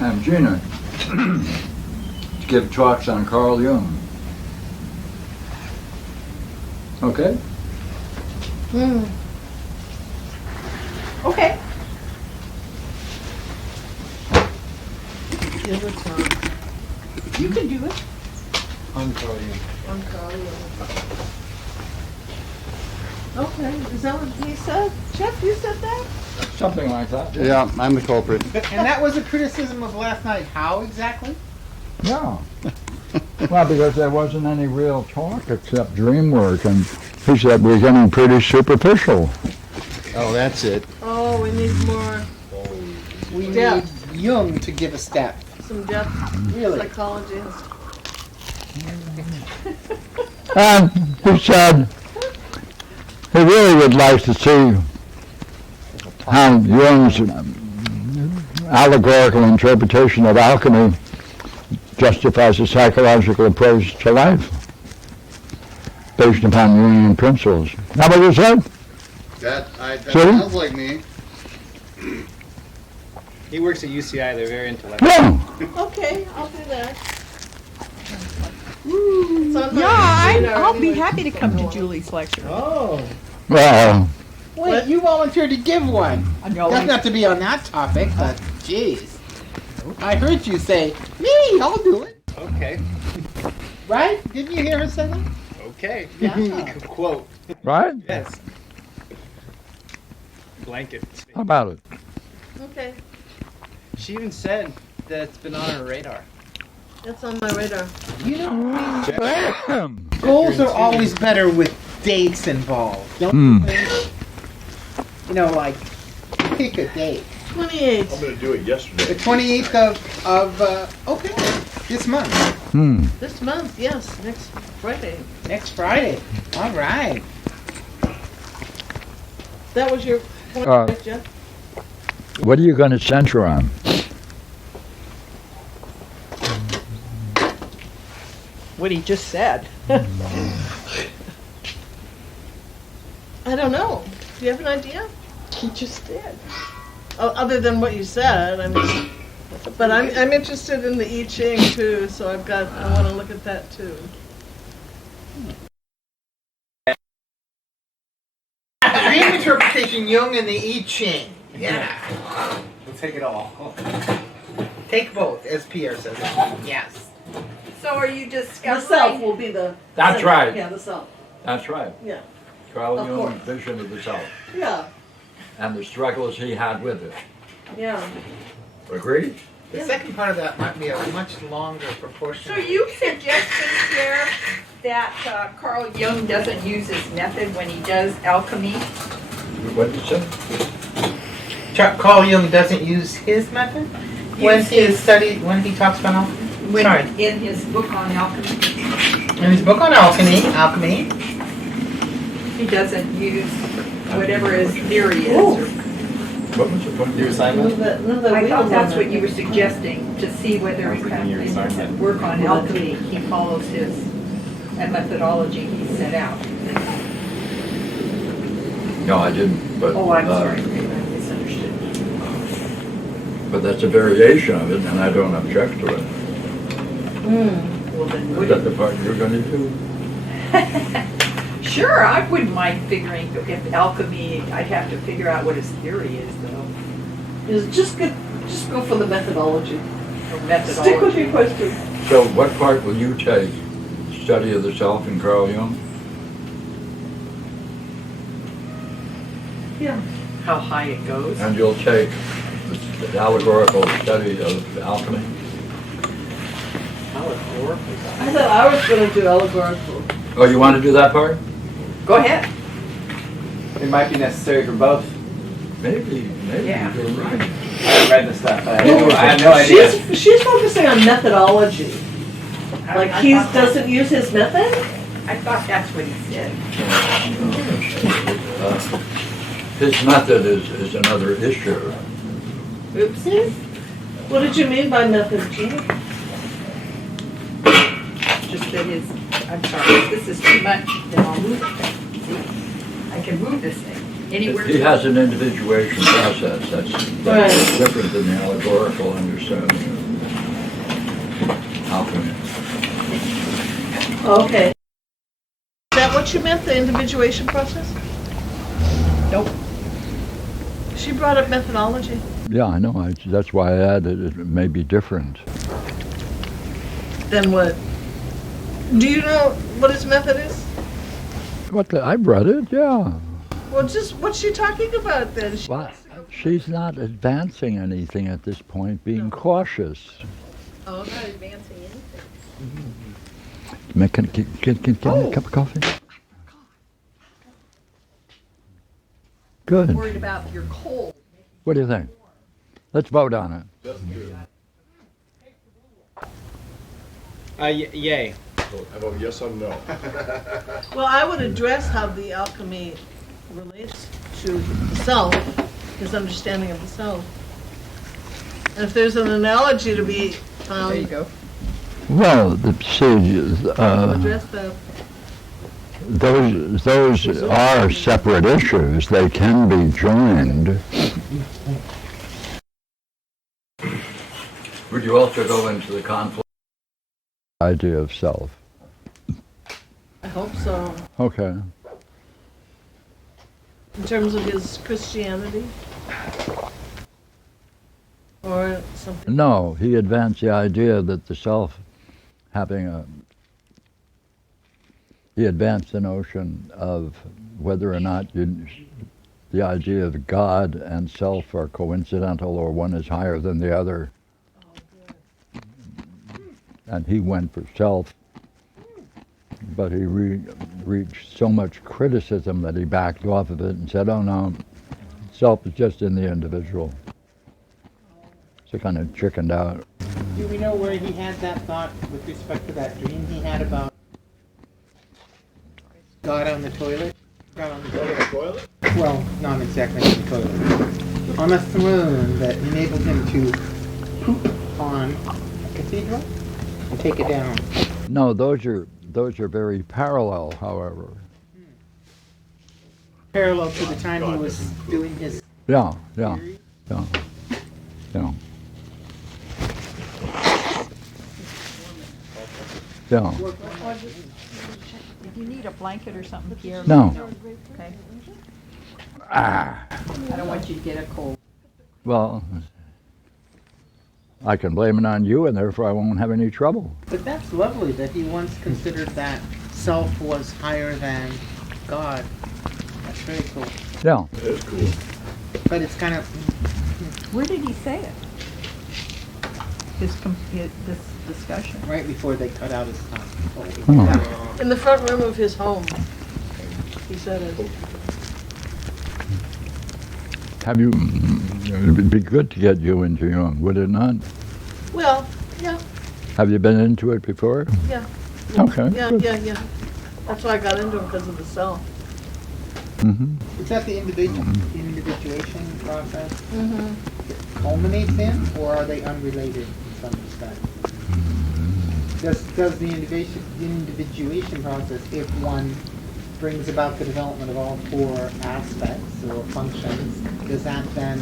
and Gina to give talks on Carl Jung. Okay? Okay. Give a talk. You can do it. On Carl Jung. On Carl Jung. Okay, is that what he said? Jeff, you said that? Something like that. Yeah, I'm the culprit. And that was a criticism of last night. How exactly? Yeah. Well, because there wasn't any real talk except dream work, and he said we're getting pretty superficial. Oh, that's it. Oh, we need more, We need Depth. Jung to give a step. some depth Really? psychology. And he said he really would like to see how Jung's allegorical interpretation of alchemy justifies a psychological approach to life based upon Jungian principles. How about you said? That See? sounds like me. He works at UCI. They're very intellectual. Yeah. Okay, I'll do that. So I'm Yeah, not- I'll be happy to come to Julie's lecture. Oh. Well, Wait, you volunteered to give one. I know. Doesn't have to be on that topic, but jeez. I heard you say, me, I'll do it. Okay. Right? Didn't you hear her say that? Okay. Yeah. Quote. right? Yes. Blanket. How about it? Okay, She even said that it's been on her radar. that's on my radar. You know, goals are always better with dates involved. Don't you think? You know, like, pick a date. 28. I'm going to do it yesterday. The 28th okay, this month. This month, yes, next Friday. Next Friday. All right. That was your point, Uh, right, Jeff? What are you going to censor on? What he just said. I don't know. Do you have an idea? He just did. Oh, other than what you said, I mean, but I'm interested in the I Ching too, so I want to look at that too. Dream interpretation, Jung and the I Ching. Yeah. We'll take it all. Take both, as Pierre says. Yes. So are you The self discovering? will be the. That's right. Yeah, the self. That's right. Yeah. Carl Of Jung's course. vision of the self Yeah. and the struggles he had with it. Yeah. Agreed? The second part of that might be a much longer proportion. So you suggesting, Pierre, that Carl Jung doesn't use his method when he does alchemy? What did you say? Carl Jung doesn't use his method when he talks about alchemy. When Sorry. in his book on alchemy, In his book on alchemy, he doesn't use whatever his theory is. Or, What was the point? Your assignment? Move the I thought wheels that's on what it. you were suggesting, to see whether in fact in his work on alchemy he follows his a methodology he set out. No, I didn't. But, Oh, I'm sorry, I misunderstood. But that's a variation of it, and I don't object to it. Well, then Is would that the part you're going to do? Sure, I wouldn't mind figuring if alchemy, I'd have to figure out what his theory is though, Just go for the methodology. or methodology. Stick with your question. So what part will you take? Study of the self in Carl Jung? Yeah. How high it goes. And you'll take the allegorical study of alchemy? I thought I was going to do allegorical. Oh, you want to do that part? Go ahead. It might be necessary for both. Maybe Yeah. you're right. I haven't read the stuff. I have no idea. She's focusing on methodology. Like I he thought that- doesn't use his method? I thought that's what he said. His method is another issue. Oopsie. What did you mean by method, Gina? Just that I'm sorry, if this is too much, then I'll move it. See, I can move this thing. Anywhere He has an individuation process that's Right. different than the allegorical understanding of alchemy. Okay. Is that what you meant, the individuation process? Nope. She brought up methodology. Yeah, I know. That's why I added it may be different. Then what? Do you know what his method is? I've read it, yeah. Well, just what's she talking about then? Well, she's not advancing anything at this point, being cautious. Oh, Not advancing anything. Can me a cup of coffee? Good. Worried about your cold. What do you think? Let's vote on it. Yay. I vote yes or no. well, I would address how the alchemy relates to the self, his understanding of the self. And if there's an analogy to be found, There you go. Well, see, address that. those are separate issues. They can be joined. Would you also go into the conflict idea of self? I hope so. Okay. In terms of his Christianity? Or something? No, he advanced the idea that the self he advanced the notion of whether or not the idea of God and self are coincidental or one is higher than the other. And he went for self, but he reached so much criticism that he backed off of it and said, oh no, self is just in the individual. So kind of chickened out. Do we know where he had that thought with respect to that dream he had about God on the toilet? God on the toilet? Well, not exactly on the toilet. On a throne that enabled him to poop on a cathedral and take it down. No, those are very parallel, however. Parallel to the time he was doing his Yeah. theory. Yeah. If you need a blanket or something, Pierre. No. let me know. Okay. I don't want you to get a cold. Well, I can blame it on you, and therefore I won't have any trouble. But that's lovely that he once considered that self was higher than God. That's very cool. Yeah. That's cool. But it's kind of, Where did he say it? This discussion. right before they cut out his tongue. Oh. In the front room of his home, he said it. Have you? It would be good to get you into Jung, would it not? Well, yeah, Have you been into it before? yeah. Okay. Yeah, good. yeah. That's why I got into it, because of the self. Mm-hmm. Is that the individuation process Mm-hmm. culminates in, or are they unrelated in some respect? Does the individuation process, if one brings about the development of all four aspects or functions, does that then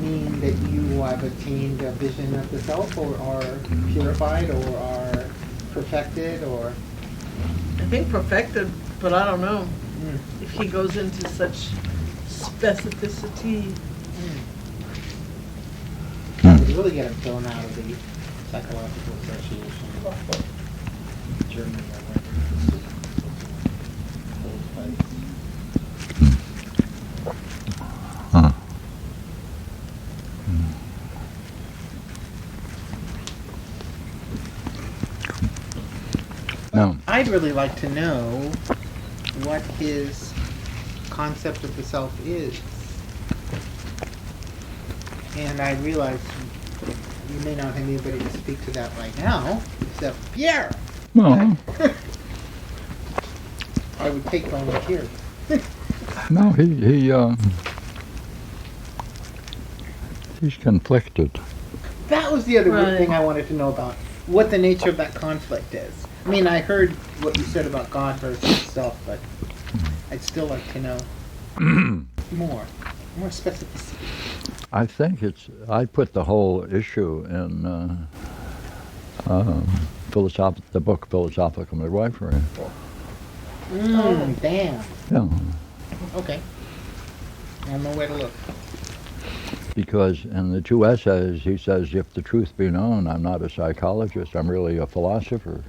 mean that you have attained a vision of the self, or are purified, or are perfected, or? I think perfected, but I don't know Mm. if he goes into such specificity. That would really get him thrown out of the psychological association Germany or whatever. Huh. No. I'd really like to know what his concept of the self is. And I realize you may not have anybody to speak to that right now, except Pierre. Well, I would take volunteers. no, he's conflicted. That was the other Right. thing I wanted to know about, what the nature of that conflict is. I mean, I heard what you said about God versus self, but I'd still like to know. More specificity. I think I put the whole issue in the book Philosophical Midwifery. Damn. Yeah, Okay. I'll know where to look. because in the 2 essays he says, if the truth be known, I'm not a psychologist, I'm really a philosopher.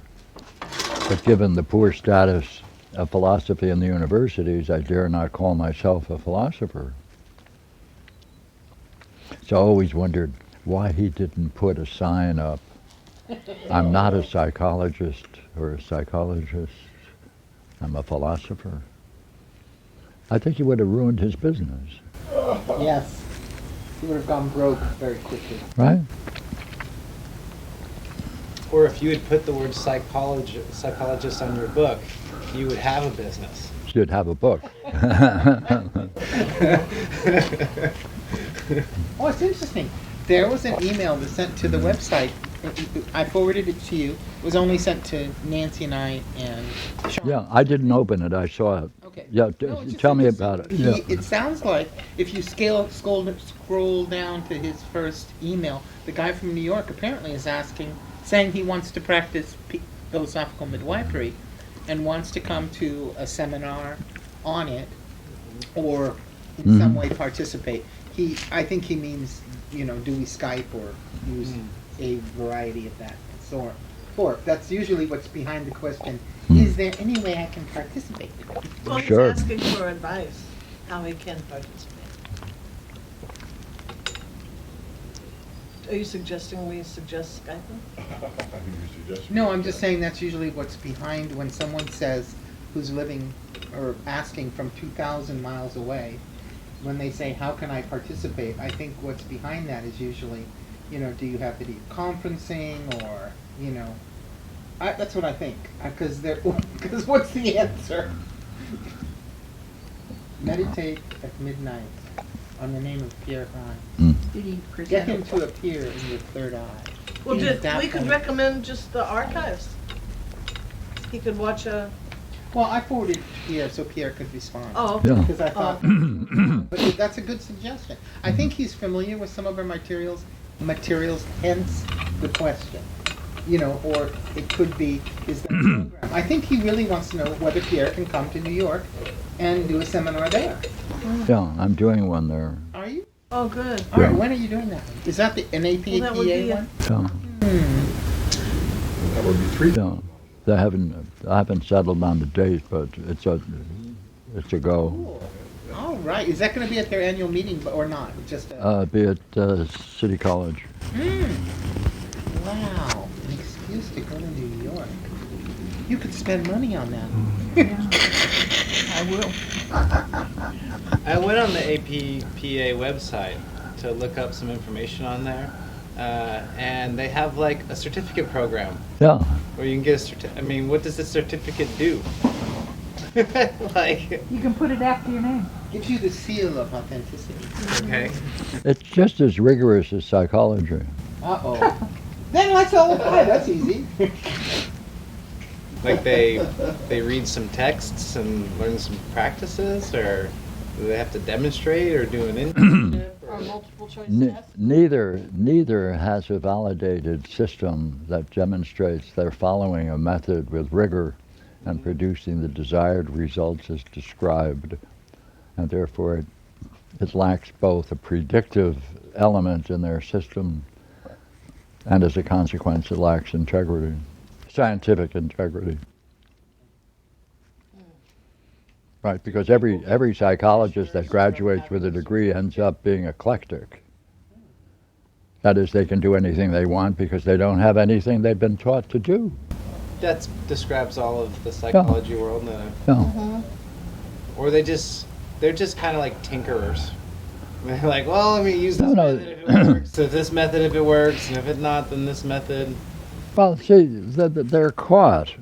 But given the poor status of philosophy in the universities, I dare not call myself a philosopher. So I always wondered why he didn't put a sign up, I'm not a psychologist or a psychologist, I'm a philosopher. I think he would have ruined his business, Yes. He would have gone broke very quickly. right? Or if you had put the word psychologist on your book, you would have a business. Should have a book. Oh, it's interesting. There was an email that sent to the website. I forwarded it to you. It was only sent to Nancy and I and Sean. Yeah, I didn't open it, I saw it. Okay. Yeah, No, it's just tell me interesting. about it. It sounds like if you scroll down to his first email, the guy from New York apparently is saying he wants to practice philosophical midwifery and wants to come to a seminar on it or in some way participate. I think he means, do we Skype or use a variety of that sort. That's usually what's behind the question. Is there any way I can participate? Well, Sure. he's asking for advice, how he can participate. Are you suggesting we suggest Skyping? No, I'm just saying that's usually what's behind when someone says who's living or asking from 2,000 miles away. When they say, how can I participate? I think what's behind that is usually, do you have video conferencing or, that's what I think. Because what's the answer? Meditate at midnight on the name of Pierre. Did he present? Get him to appear in your third eye. Well, Is that we could one- recommend just the archives. He could watch a, Well, I forwarded it to Pierre so Pierre could respond. oh, Yeah. Because I thought, but that's a good suggestion. I think he's familiar with some of our materials, hence the question. Or it could be, is that a program? I think he really wants to know whether Pierre can come to New York and do a seminar there. Yeah, I'm doing one there. Are you? oh, good. All right, Yeah. when are you doing that? Is that the NAPA Well, that would be one? Yeah, That would be 3. yeah. I haven't settled on the date, but it's a go. Cool. All right. Is that going to be at their annual meeting or not? Just Be at City College. wow. An excuse to go to New York. You could spend money on that. I will. I went on the APPA website to look up some information on there, and they have like a certificate program Yeah, where you can get a certificate. I mean, what does the certificate do? Like, You can put it after your name. Gives you the seal of authenticity. okay. it's just as rigorous as psychology. Uh-oh. Then let's all apply. That's easy. Like they read some texts and learn some practices, or do they have to demonstrate or do an internship? Or multiple choice N- tests. neither has a validated system that demonstrates they're following a method with rigor and producing the desired results as described, and therefore it lacks both a predictive element in their system and as a consequence it lacks integrity, scientific integrity. Right, because every psychologist that graduates with a degree ends up being eclectic. That is, they can do anything they want because they don't have anything they've been taught to do. That describes all of the psychology world, No. or they're just kind of like tinkerers. They're like, well, let me use this No. method if it works. So this method if it works, and if it not, then this method. Well, see, they're caught.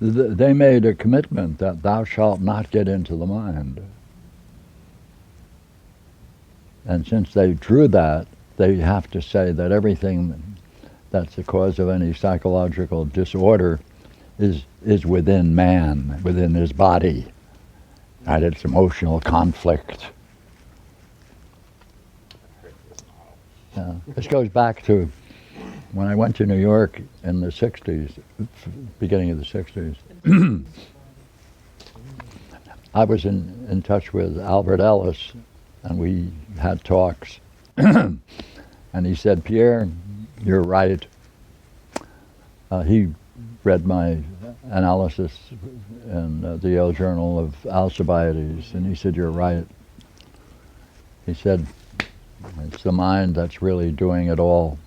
They made a commitment that thou shalt not get into the mind. And since they drew that, they have to say that everything that's the cause of any psychological disorder is within man, within his body. and its emotional conflict. This goes back to when I went to New York in the 60s, beginning of the 60s. I was in touch with Albert Ellis, and we had talks. And he said, Pierre, you're right. He read my analysis in the Yale Journal of Alcibiades, and he said, you're right. He said, it's the mind that's really doing it all.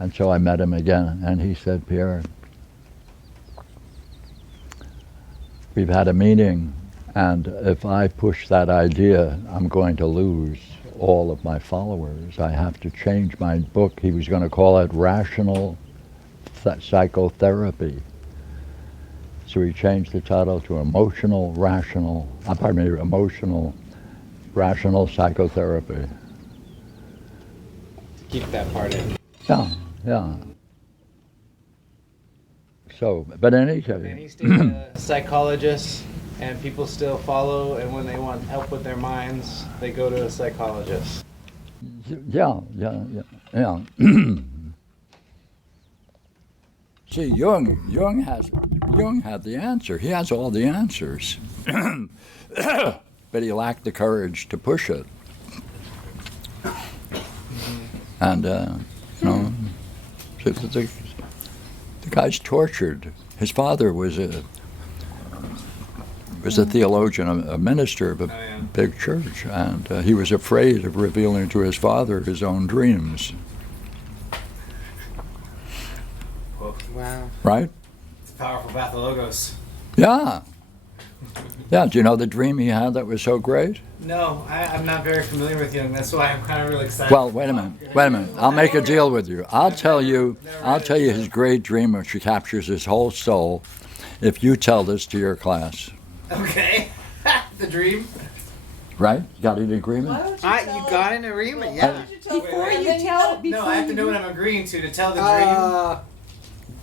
And so I met him again, and he said, Pierre, we've had a meeting, and if I push that idea, I'm going to lose all of my followers. I have to change my book. He was going to call it Rational Psychotherapy. So he changed the title to Emotional Rational Psychotherapy. Keep that part in. Yeah. So, but in any And case, he's still a psychologist, and people still follow, and when they want help with their minds, they go to a psychologist. yeah. See, Jung had the answer. He has all the answers, but he lacked the courage to push it. And the guy's tortured. His father was a theologian, a minister of a big church, and he was afraid of revealing to his father his own dreams. Wow. Right? It's powerful pathologos. Yeah. Yeah, do you know the dream he had that was so great? No, I'm not very familiar with Jung. That's why I'm kind of really excited. Well, wait a minute. I'll make a deal with you. I'll tell you his great dream, which captures his whole soul, if you tell this to your class. Okay. The dream. Right? Got an agreement? Why don't you tell You got an agreement, Why yeah. don't you tell Before and you then tell, know- before No, I have to you know do- what I'm agreeing to tell the dream.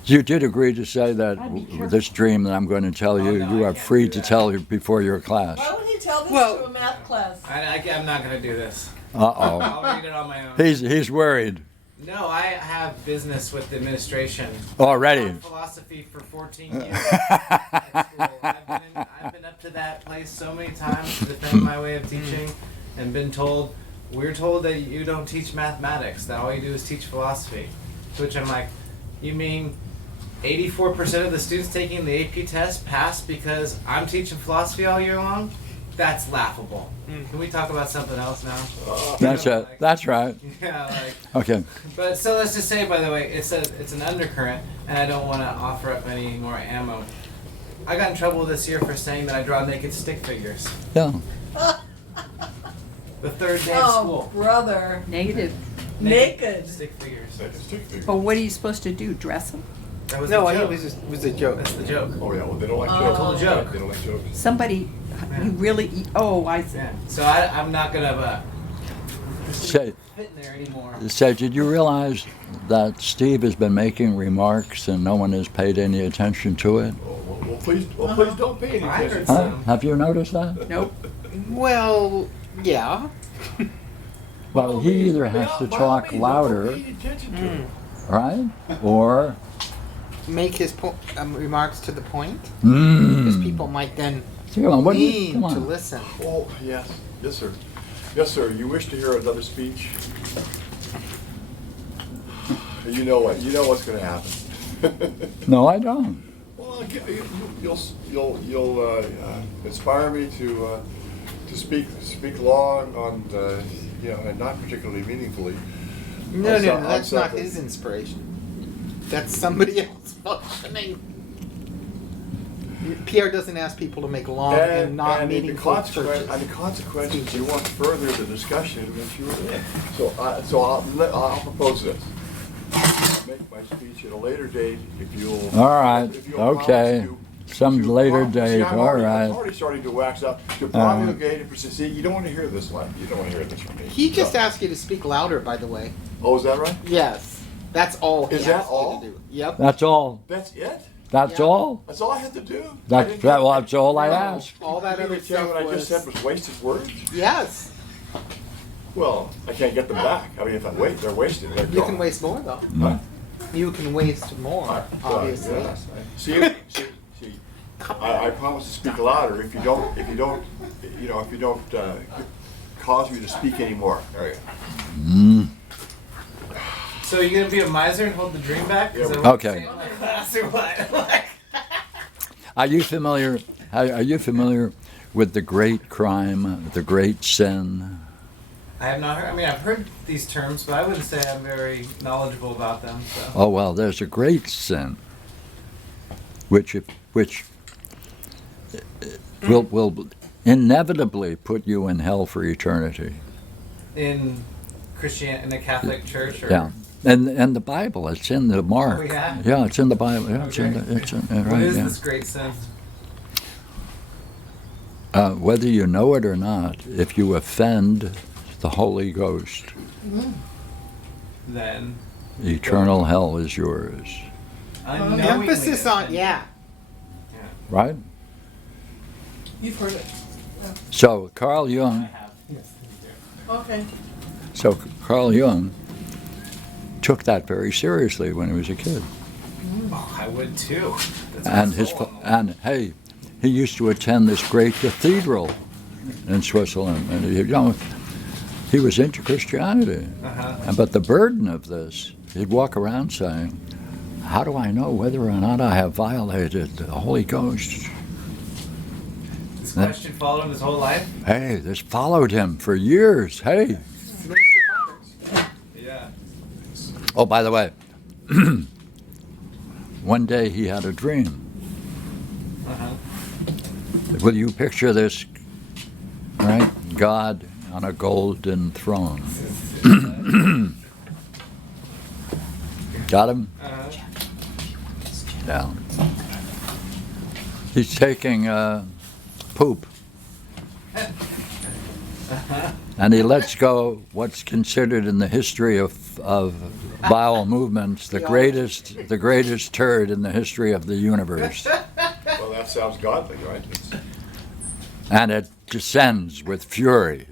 You did agree to say that I'd be careful. this dream that I'm going to tell you, no, you I are can't free do to that. tell you before your class. Why would he tell this Well- to a math class? I'm not going to do this. Uh-oh. I'll read it on my own. He's worried No, I have business with the administration. already. I've taught philosophy for 14 years at school. I've been up to that place so many times to defend my way of teaching, and been told, we're told that you don't teach mathematics, that all you do is teach philosophy. To which I'm like, you mean 84% of the students taking the AP test pass because I'm teaching philosophy all year long? That's laughable. Can we talk about something else now? That's it. That's right. Yeah, like. Okay. But so let's just say, by the way, it's an undercurrent, and I don't want to offer up any more ammo. I got in trouble this year for saying that I draw naked stick figures. Yeah. The third day of Oh, school. brother. Negative. Naked. Stick figures. That's a stick figure. But what are you supposed to do? Dress them? That was No, the it joke. was a joke. That's the joke. Oh, yeah, well, they don't like Oh. jokes. Told a joke. They don't like jokes. Somebody, you really, oh, I see. Yeah. So I'm not gonna Say, fit in there anymore. did you realize that Steve has been making remarks and no one has paid any attention to it? Oh, well, please don't pay any I heard attention. Huh? some. Have you noticed that? Nope. Well, yeah. Well, he either has to talk louder, Pay attention to it. right? Or, Make his remarks to the point, because people might then come on, what do you, need come to on. listen. Oh, yes. Yes, sir. Yes, sir. You wish to hear another speech? You know what's going to happen. No, I don't. Well, you'll inspire me to speak long on and not particularly meaningfully. No, On that's not something. his inspiration. That's somebody else functioning. Pierre doesn't ask people to make long and not and meaningful the searches. consequences, you want to further the discussion if you were in. So I'll propose this. I'll make my speech at a later date if you'll. All right, if you'll okay. promise Some to later see, date, I'm all already, right. I'm already starting to wax up to promulgate and persist. See, you don't want to hear this one. You don't want to hear this from me. He just So- asked you to speak louder, by the way. Oh, is that right? Yes. That's all he Is that asked all? you to do. Yep. That's all. That's it? That's Yeah. all? That's all I had to do. That's all I asked. All that other What stuff I just said was, was wasted words? yes. Well, I can't get them back. I mean, if I wait, they're wasted. They're You gone. can waste more though. Huh? You can waste more, obviously. Yes. See, I promise to speak louder if you don't, cause me to speak anymore. There you go. So you're gonna be a miser and hold the dream back? 'Cause Yeah. I wasn't Okay. saying in my class or what? Are you familiar with the great crime, the great sin? I have not heard. I mean, I've heard these terms, but I wouldn't say I'm very knowledgeable about them. So. Oh well, there's a great sin, which will inevitably put you in hell for eternity. In in a Catholic church, or Yeah, and the Bible, it's in the Mark. Oh, yeah? Yeah, it's in the Bible. Yeah, it's in Okay. the, it's in, what right. is Yeah. this great sin? Whether you know it or not, if you offend the Holy Ghost, Then eternal hell is yours. unknowingly Emphasis on, offended. yeah. Right? You've heard it. So Carl I Jung. have. Okay. So Carl Jung took that very seriously when he was a kid, Oh, I would too. That's and my his soul. and hey, he used to attend this great cathedral in Switzerland, and he was into Christianity. Uh-huh. But the burden of this, he'd walk around saying, "How do I know whether or not I have violated the Holy Ghost?" This question followed him his whole life. Hey, this followed him for years. Hey. Yeah. Oh, by the way, one day he had a dream. Uh-huh. Will you picture this, right? God on a golden throne. Got him? Uh-huh. Yeah. He's taking poop. And he lets go what's considered in the history of bowel movements the greatest turd in the history of the universe. Well, that sounds godly, right? And it descends with fury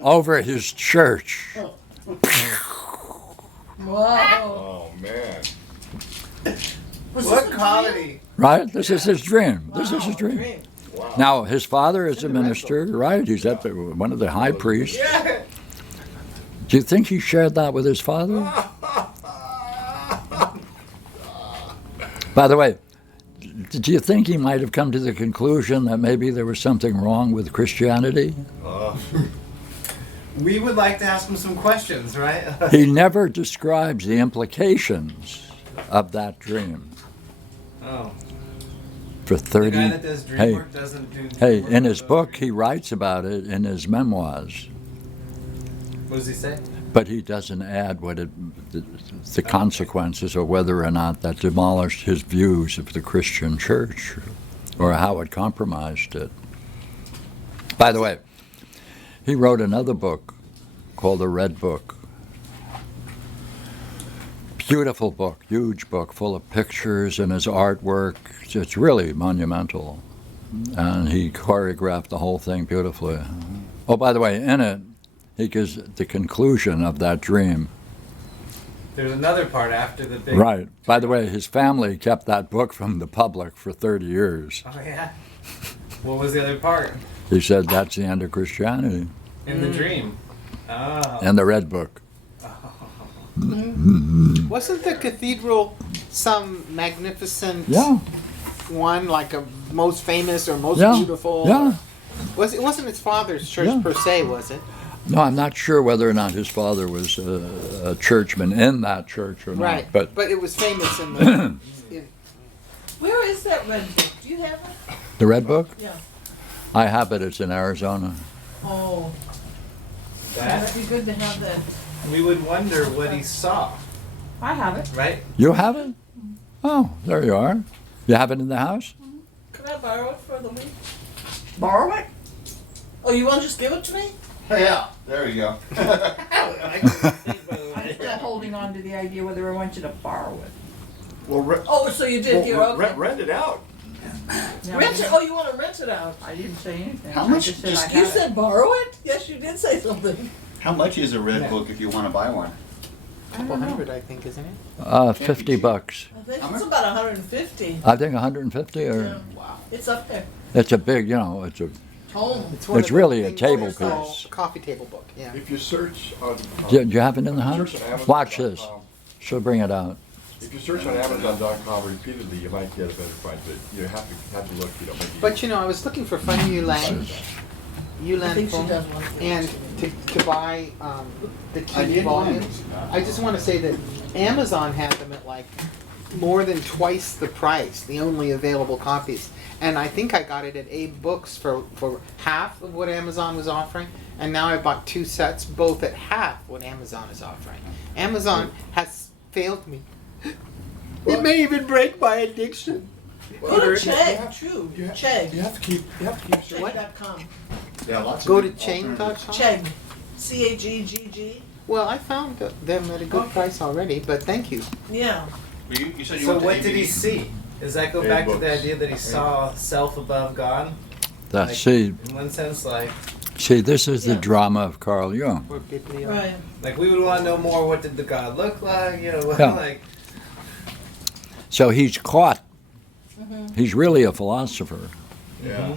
over his church. Whoa. Oh, man. What quality? Right? This is his dream. This is his dream. Wow. Now, his father is a minister, right? He's one of the high priests. Yeah. Do you think he shared that with his father? By the way, do you think he might have come to the conclusion that maybe there was something wrong with Christianity? We would like to ask him some questions, right? He never describes the implications of that dream. Oh. For The 30 guy that does dream hey, work doesn't do hey, work in his about book dream. he writes about it in his memoirs, What does he say? but he doesn't add the consequences or whether or not that demolished his views of the Christian church or how it compromised it. By the way, he wrote another book called The Red Book. Beautiful book, huge book, full of pictures and his artwork. It's really monumental. And he choreographed the whole thing beautifully. Oh, by the way, in it, he gives the conclusion of that dream. There's another part after the big. Right. By the way, his family kept that book from the public for 30 years. Oh yeah. What was the other part? He said that's the end of Christianity. In the dream. Oh. And the Red Book. Wasn't the cathedral some magnificent Yeah. one, like a most famous or most Yeah. beautiful? Yeah. It wasn't his father's church Yeah. per se, was it? No, I'm not sure whether or not his father was a churchman in that church or Right. not. But it was famous in the. Where is that red book? Do you have it? the Red Book? Yeah. I have it. It's in Arizona. Oh, That that'd be good to have that. we would wonder what he saw, I have it. right? You have it? Oh, there you are. You have it in the house? Can I borrow it for the week? Borrow it? Oh, you want to just give it to me? Yeah, there you go. I'm still holding on to the idea whether I want you to borrow it. Well, Oh, so you did here, okay. rent it out. Rent it, oh, you want to rent it out? I didn't say anything. How I much- just said I You had said it. borrow it? Yes, you did say something. How much is a red book if you want to buy one? Couple hundred, I think, isn't it? $50. I think How it's much? about 150. I think 150 or Yeah. Wow. It's up there. it's a big, you know, it's a Tome. one It's of the really a things table where it's all piece. Coffee table book, yeah. If you search on, do you have it in the house? search on Amazon. Watch this. She'll bring it out. If you search on Amazon.com repeatedly, you might get a better price, but you have to look, you know, maybe. But you know, I was looking for Fun Yulang, I think she Phone, does one. for and you. to buy the I key did volumes. I just want to say that Amazon had them at like more than twice the price, the only available copies. And I think I got it at Abe Books for half of what Amazon was offering. And now I bought 2 sets, both at half what Amazon is offering. Amazon has failed me. It may even break my addiction. Go to You Chegg, have- true. you have- Chegg. You have to keep searching. Chegg.com. Yeah, lots of Go to different alternatives. chain.com. Chegg. C-A-G-G-G. Well, I found them at a good Okay. price already, but thank you. Yeah. Well, you said you So went to what did he ABD. see? Does that go Red back to the books. idea that he saw self above God? That, Like, see, in one sense, like this is the Yeah. drama of Carl Jung. Or biblio. Right. we would want to know more. What did the God look like? You know, Yeah. like So he's caught. Mm-hmm. He's really a philosopher, Yeah.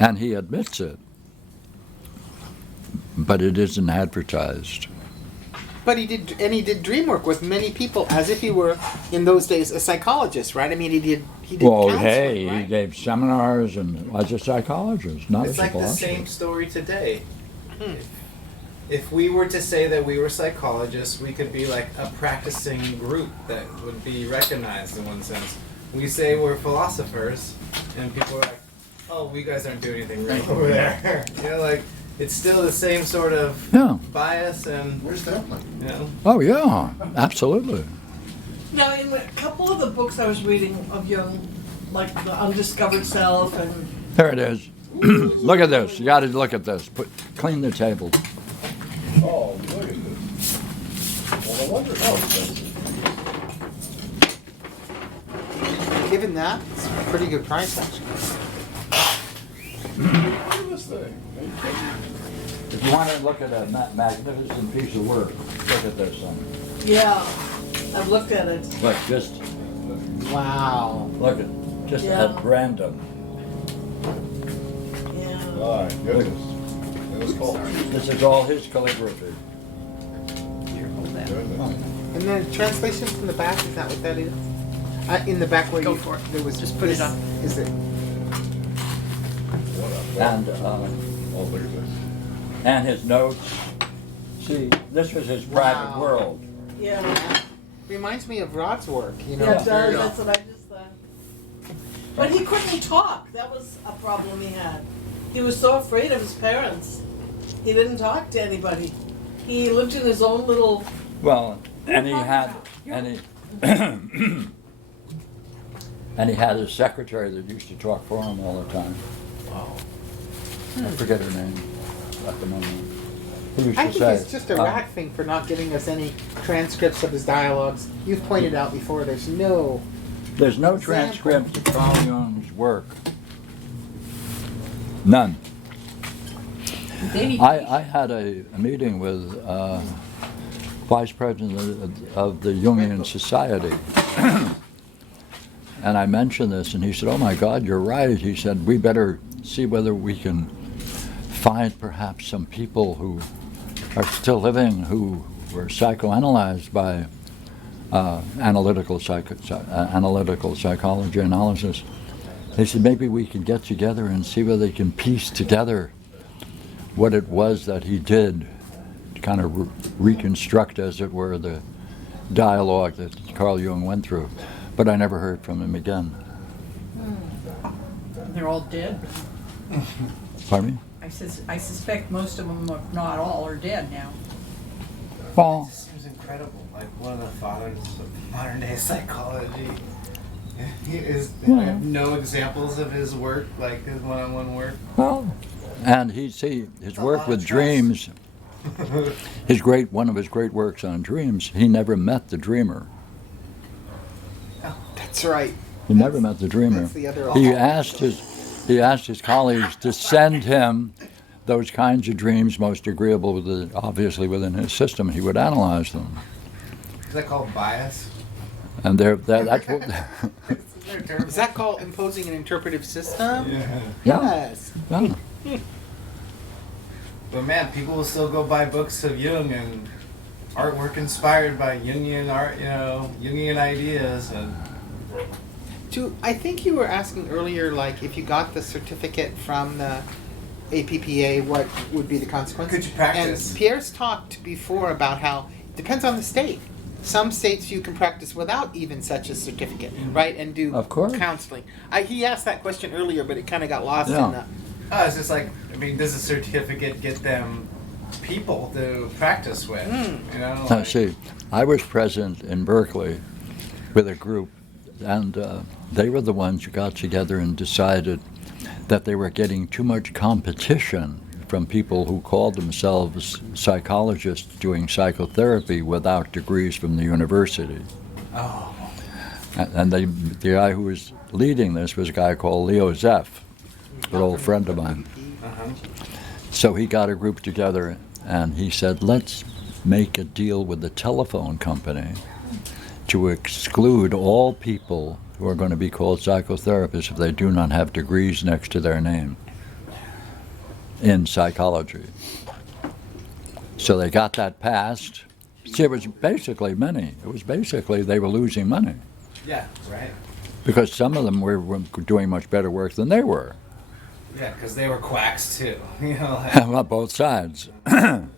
and he admits it. But it isn't advertised. But he did dream work with many people as if he were in those days a psychologist, right? I mean, he did Well, counseling, hey, he right? gave seminars and as a psychologist, not it's as a like the philosopher. same story today. If we were to say that we were psychologists, we could be like a practicing group that would be recognized in one sense. We say we're philosophers, and people are like, "Oh, we guys aren't doing anything right over there." You know, like it's still the same sort of Yeah. bias, and Where's that one? you know. Oh, yeah, absolutely. Now, in a couple of the books I was reading of Jung, like The Undiscovered Self and... There it is. Look at this. You got to look at this. Clean the table. Oh, look at this. Well, I wonder how expensive. Given that, it's a pretty good price actually. Look at this thing. If you want to look at a magnificent piece of work, look at this one. Yeah, I've looked at it. Look, just Wow. look at, just Yeah. at random. Yeah. My goodness. That was cool. This is all his calligraphy. And then translation from the back, is that what that is? In the back where Go you, for it. there was Just put it up. Is it? And Oh, look at this. and his notes. See, this was his private Wow. world. Yeah. Reminds me of Rod's work, you know. Yeah, it does. very- That's what I just thought. But he couldn't talk. That was a problem he had. He was so afraid of his parents. He didn't talk to anybody. He lived in his own little... Well, and he had, and he, and he had a secretary that used to talk for him all the time. Wow. I forget her name at the moment. He used I to think say, it's just a rat thing for not giving us any transcripts of his dialogues. You've pointed out before there's no... there's no Example. transcript of Carl Jung's work. None. I had a meeting with vice president of the Jungian Society, and I mentioned this, and he said, "Oh my God, you're right." He said, "We better see whether we can find perhaps some people who are still living who were psychoanalyzed by analytical psychology analysis." He said, "Maybe we can get together and see whether they can piece together what it was that he did, to kind of reconstruct, as it were, the dialogue that Carl Jung went through." But I never heard from him again. They're all dead. Pardon me? I suspect most of them, if not all, are dead now. Well, It seems incredible. Like one of the fathers of modern day psychology. He is. I have no examples of his work, like his one-on-one work. well, and his a work lot with of trust. dreams, one of his great works on dreams, he never met the dreamer. That's right. He never met the dreamer. That's the other. He asked his colleagues to send him those kinds of dreams most agreeable with obviously within his system. He would analyze them. Is that called bias? And that's what, Is that called imposing an interpretive system? Yeah. yeah. Yes. Yeah. But man, people will still go buy books of Jung and artwork inspired by Jungian art, Jungian ideas. And I think you were asking earlier, like, if you got the certificate from the APPA, what would be the consequences? Could you practice? And Pierre's talked before about how it depends on the state. Some states you can practice without even such a certificate, right? And do Of course. counseling. He asked that question earlier, but it kind of got lost Yeah. in the... it's just like, does a certificate get them people to practice with? Now, see, I was present in Berkeley with a group, and they were the ones who got together and decided that they were getting too much competition from people who called themselves psychologists doing psychotherapy without degrees from the university. Oh. And the guy who was leading this was a guy called Leo Zeff, an old friend of mine. Uh-huh. So he got a group together and he said, let's make a deal with the telephone company to exclude all people who are going to be called psychotherapists if they do not have degrees next to their name in psychology. So they got that passed. See, it was basically they were losing money Yeah, right. because some of them were doing much better work than they were. Yeah, because they were quacks too. On both sides. Sad.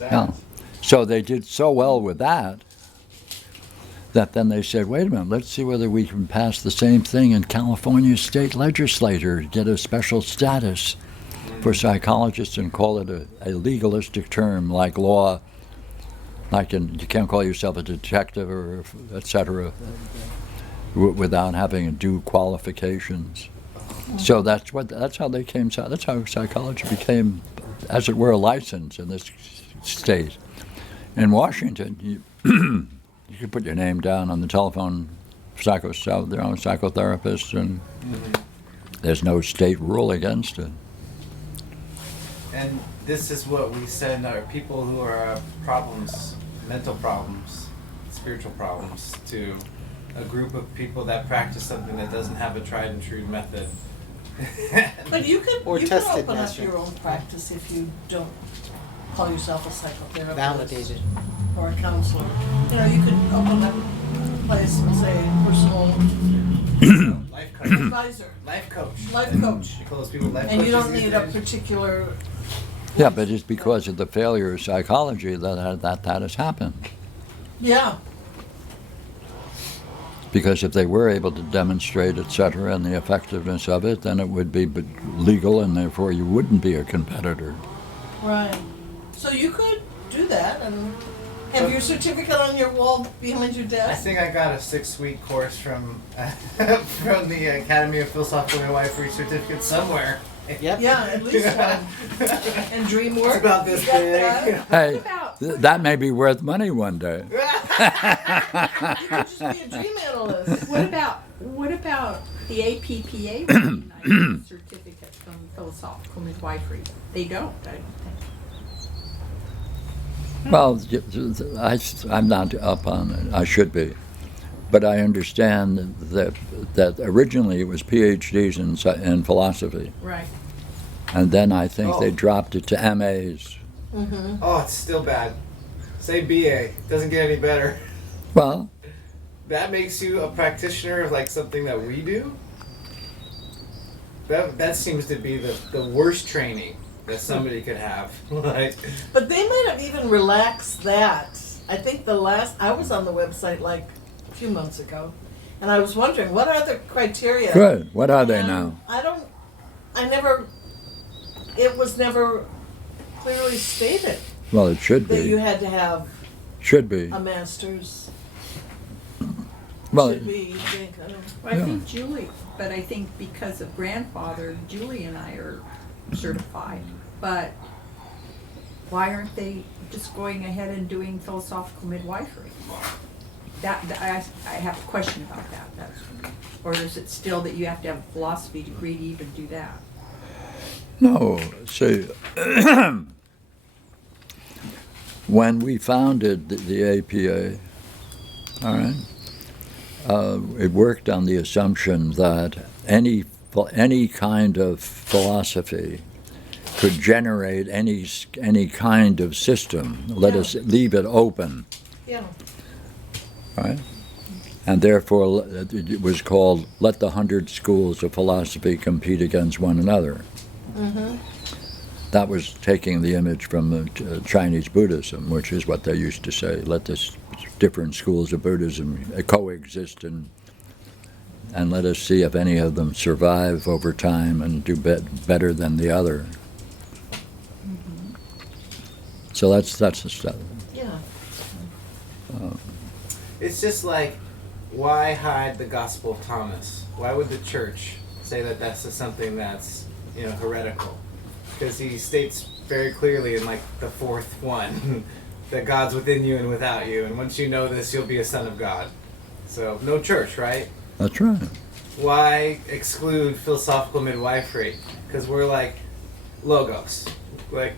Yeah. So they did so well with that then they said, wait a minute, let's see whether we can pass the same thing in California state legislature, get a special status for psychologists and call it a legalistic term like law, you can't call yourself a detective or et cetera without having due qualifications. So that's how psychology became, as it were, a license in this state. In Washington, you could put your name down on the telephone, psychotherapist, and there's no state rule against it. And this is what we send our people who are problems, mental problems, spiritual problems, to a group of people that practice something that doesn't have a tried and true method. But you could Or open tested up measure. your own practice if you don't call yourself a psychotherapist. Validated. Or a counselor. You could open up a place and say personal Life coach. advisor, Life coach. life coach. You call those people life And you coaches don't these need a days? particular. Yeah, but it's because of the failure of psychology that has happened. Yeah. Because if they were able to demonstrate, et cetera, and the effectiveness of it, then it would be legal, and therefore you wouldn't be a competitor. Right. So you could do that and have your certificate on your wall behind your I desk. think I got a 6-week course from from the Academy of Philosophical Midwifery certificate somewhere. Yep. Yeah, at least one. And dream work. It's about this You got big. that? Hey, about- that may be worth money one day. You could just be a dream analyst. What about the APPA recognizing certificate from philosophical midwifery? They don't, I don't think. Well, I'm not up on it. I should be. But I understand that originally it was PhDs in philosophy. Right. And then I think Oh. they dropped it to MAs. Oh, it's still bad. Say BA. Doesn't get any better. Well, That makes you a practitioner of like something that we do? That seems to be the worst training that somebody could have. Like, But they might have even relaxed that. I think I was on the website like a few months ago, and I was wondering, what are the criteria? good. What are they And now? It was never clearly stated Well, it should that you be. had to have Should be. a master's. Well, Should be, you think, I don't know. Well, I Yeah. think but I think because of grandfather, Julie and I are certified. But why aren't they just going ahead and doing philosophical midwifery? I have a question about that. Or is it still that you have to have a philosophy degree to even do that? No, see, when we founded the APA, all right, it worked on the assumption that any kind of philosophy could generate any kind of system. Let us leave it open, Yeah. right? And therefore, it was called "Let the 100 Schools of Philosophy Compete Against One Another." Mm-hmm. That was taking the image from Chinese Buddhism, which is what they used to say: let the different schools of Buddhism coexist, and let us see if any of them survive over time and do better than the other. Mm-hmm. So that's the stuff. Yeah. It's just like, why hide the Gospel of Thomas? Why would the church say that that's just something that's, heretical? Because he states very clearly in like the fourth one that God's within you and without you, and once you know this, you'll be a son of God. So no church, right? That's right. Why exclude philosophical midwifery? Because we're like logos, like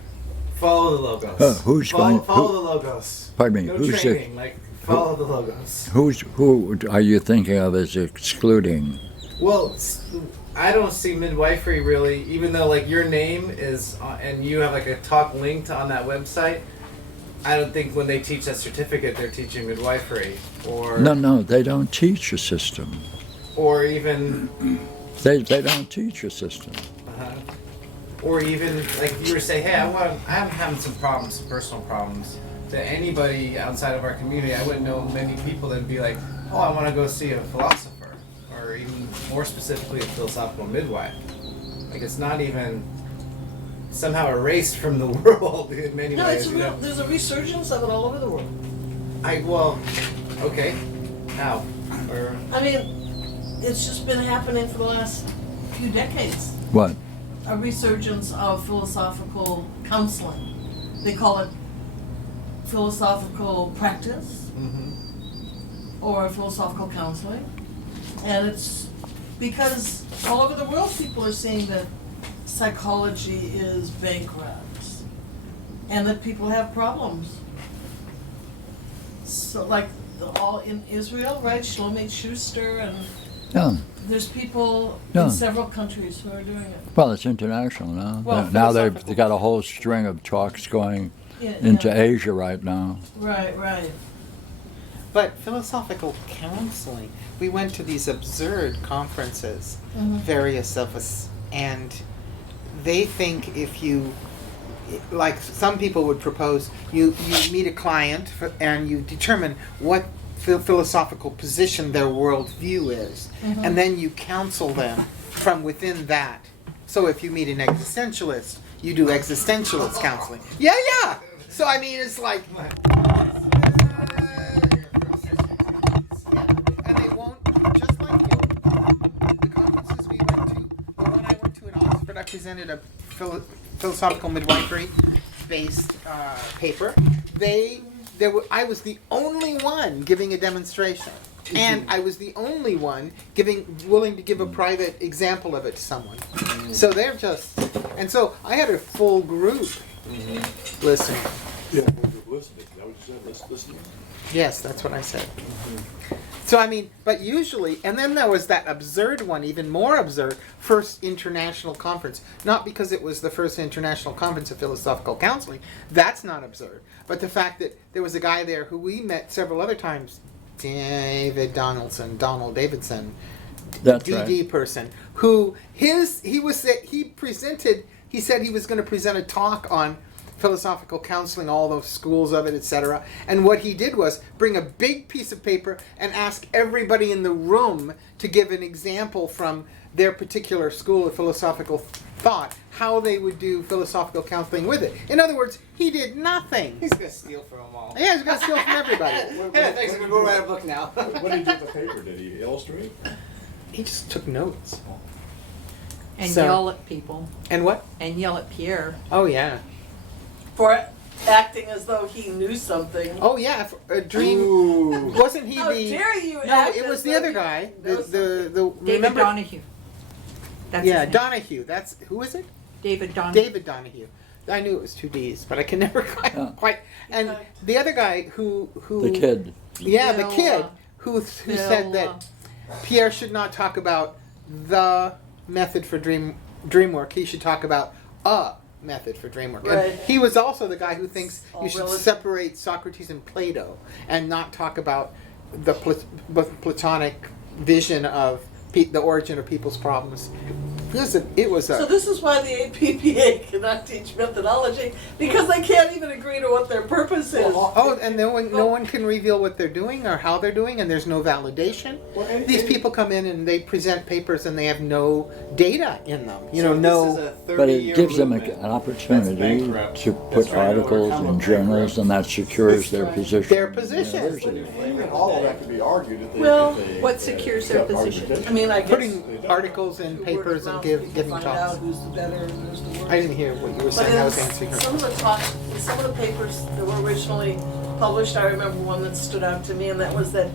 follow the logos. Follow the logos. Pardon me. No Who's training, like follow the logos. Who are you thinking of as excluding? Well, I don't see midwifery really, even though like your name is and you have like a talk linked on that website. I don't think when they teach that certificate they're teaching midwifery or No, they don't teach a system. or even They don't teach a system. or even like you were saying, hey, I'm having some problems, some personal problems. To anybody outside of our community, I wouldn't know many people that'd be like, oh, I want to go see a philosopher, or even more specifically, a philosophical midwife. Like it's not even somehow erased from the world in many No, ways. it's there's a resurgence of it all over the world. Okay, how? Or I mean, it's just been happening for the last few decades. What? A resurgence of philosophical counseling. They call it philosophical practice or philosophical counseling. And it's because all over the world people are saying that psychology is bankrupt and that people have problems. So like all in Israel, right? Shlomo Schuster, and Yeah. there's people Yeah. in several countries who are doing it. Well, it's international now. Well, Now they've philosophical. got a whole string of talks going Yeah, into yeah. Asia right now. Right. But philosophical counseling, we went to these absurd conferences, Mhm. various of us, and they think if you, like some people would propose, you meet a client and you determine what philosophical position their worldview is, Mhm. and then you counsel them from within that. So if you meet an existentialist, you do existentialist counseling. Yeah. So I mean, it's like, and they won't, just like you. The conferences we went to, the one I went to in Oxford, I presented a philosophical midwifery-based paper. I was the only one giving a demonstration, and I was the only one willing to give a private example of it to someone. So they're just, and so I had a full group listening. Yeah, listening. Is that what you said? Listening? Yes, that's what I said. So I mean, but usually, and then there was that absurd one, even more absurd, first international conference. Not because it was the first international conference of philosophical counseling. That's not absurd. But the fact that there was a guy there who we met several other times, Donald Davidson, That's DD right. person, who he said he was going to present a talk on philosophical counseling, all those schools of it, etc. And what he did was bring a big piece of paper and ask everybody in the room to give an example from their particular school of philosophical thought, how they would do philosophical counseling with it. In other words, he did nothing. he's gonna steal from them all. Yeah, he's going to steal from everybody. Yeah, thanks. I'm gonna go write a book now. What did he do with the paper? Did he illustrate? He just took notes. And So- yell at people, And what? and yell at Pierre. Oh, yeah. For acting as though he knew something. Oh yeah, a dream. Ooh. Wasn't he How the? dare you No, act it was as the though other you guy. know The David remember? Donahue. That's Yeah, his name. Donahue. That's who is it? David Donahue. David Donahue. I knew it was two D's, but I can never Yeah. quite. And the other guy who The kid. Yeah, the Bill, kid who said that Pierre should not talk about the method for dream work. He should talk about a method for dream work. Right. And he was also the guy who thinks All you should relative. separate Socrates and Plato and not talk about the Platonic vision of the origin of people's problems. It was So a this is why the APPA cannot teach methodology, because they can't even agree to what their purpose is. oh, and no one can reveal what they're doing or how they're doing, and there's no validation. Well, and- These people come in and they present papers and they have no data in them. You know, So no. This is a 30 But it year gives them movement an opportunity that's bankrupt, to that's put trying to articles overcome in a journals, bankrupt and that secures their position. Their in position. the university. Even all of that could be argued if they. Well, if they, what secures their position? argumentation. I mean, I guess Putting articles in through papers word of and mouth, giving people find out talks. who's the better and who's the worse. I didn't hear what you were But saying. in I was answering her. some of the talks, in some of the papers that were originally published, I remember one that stood out to me, and that was that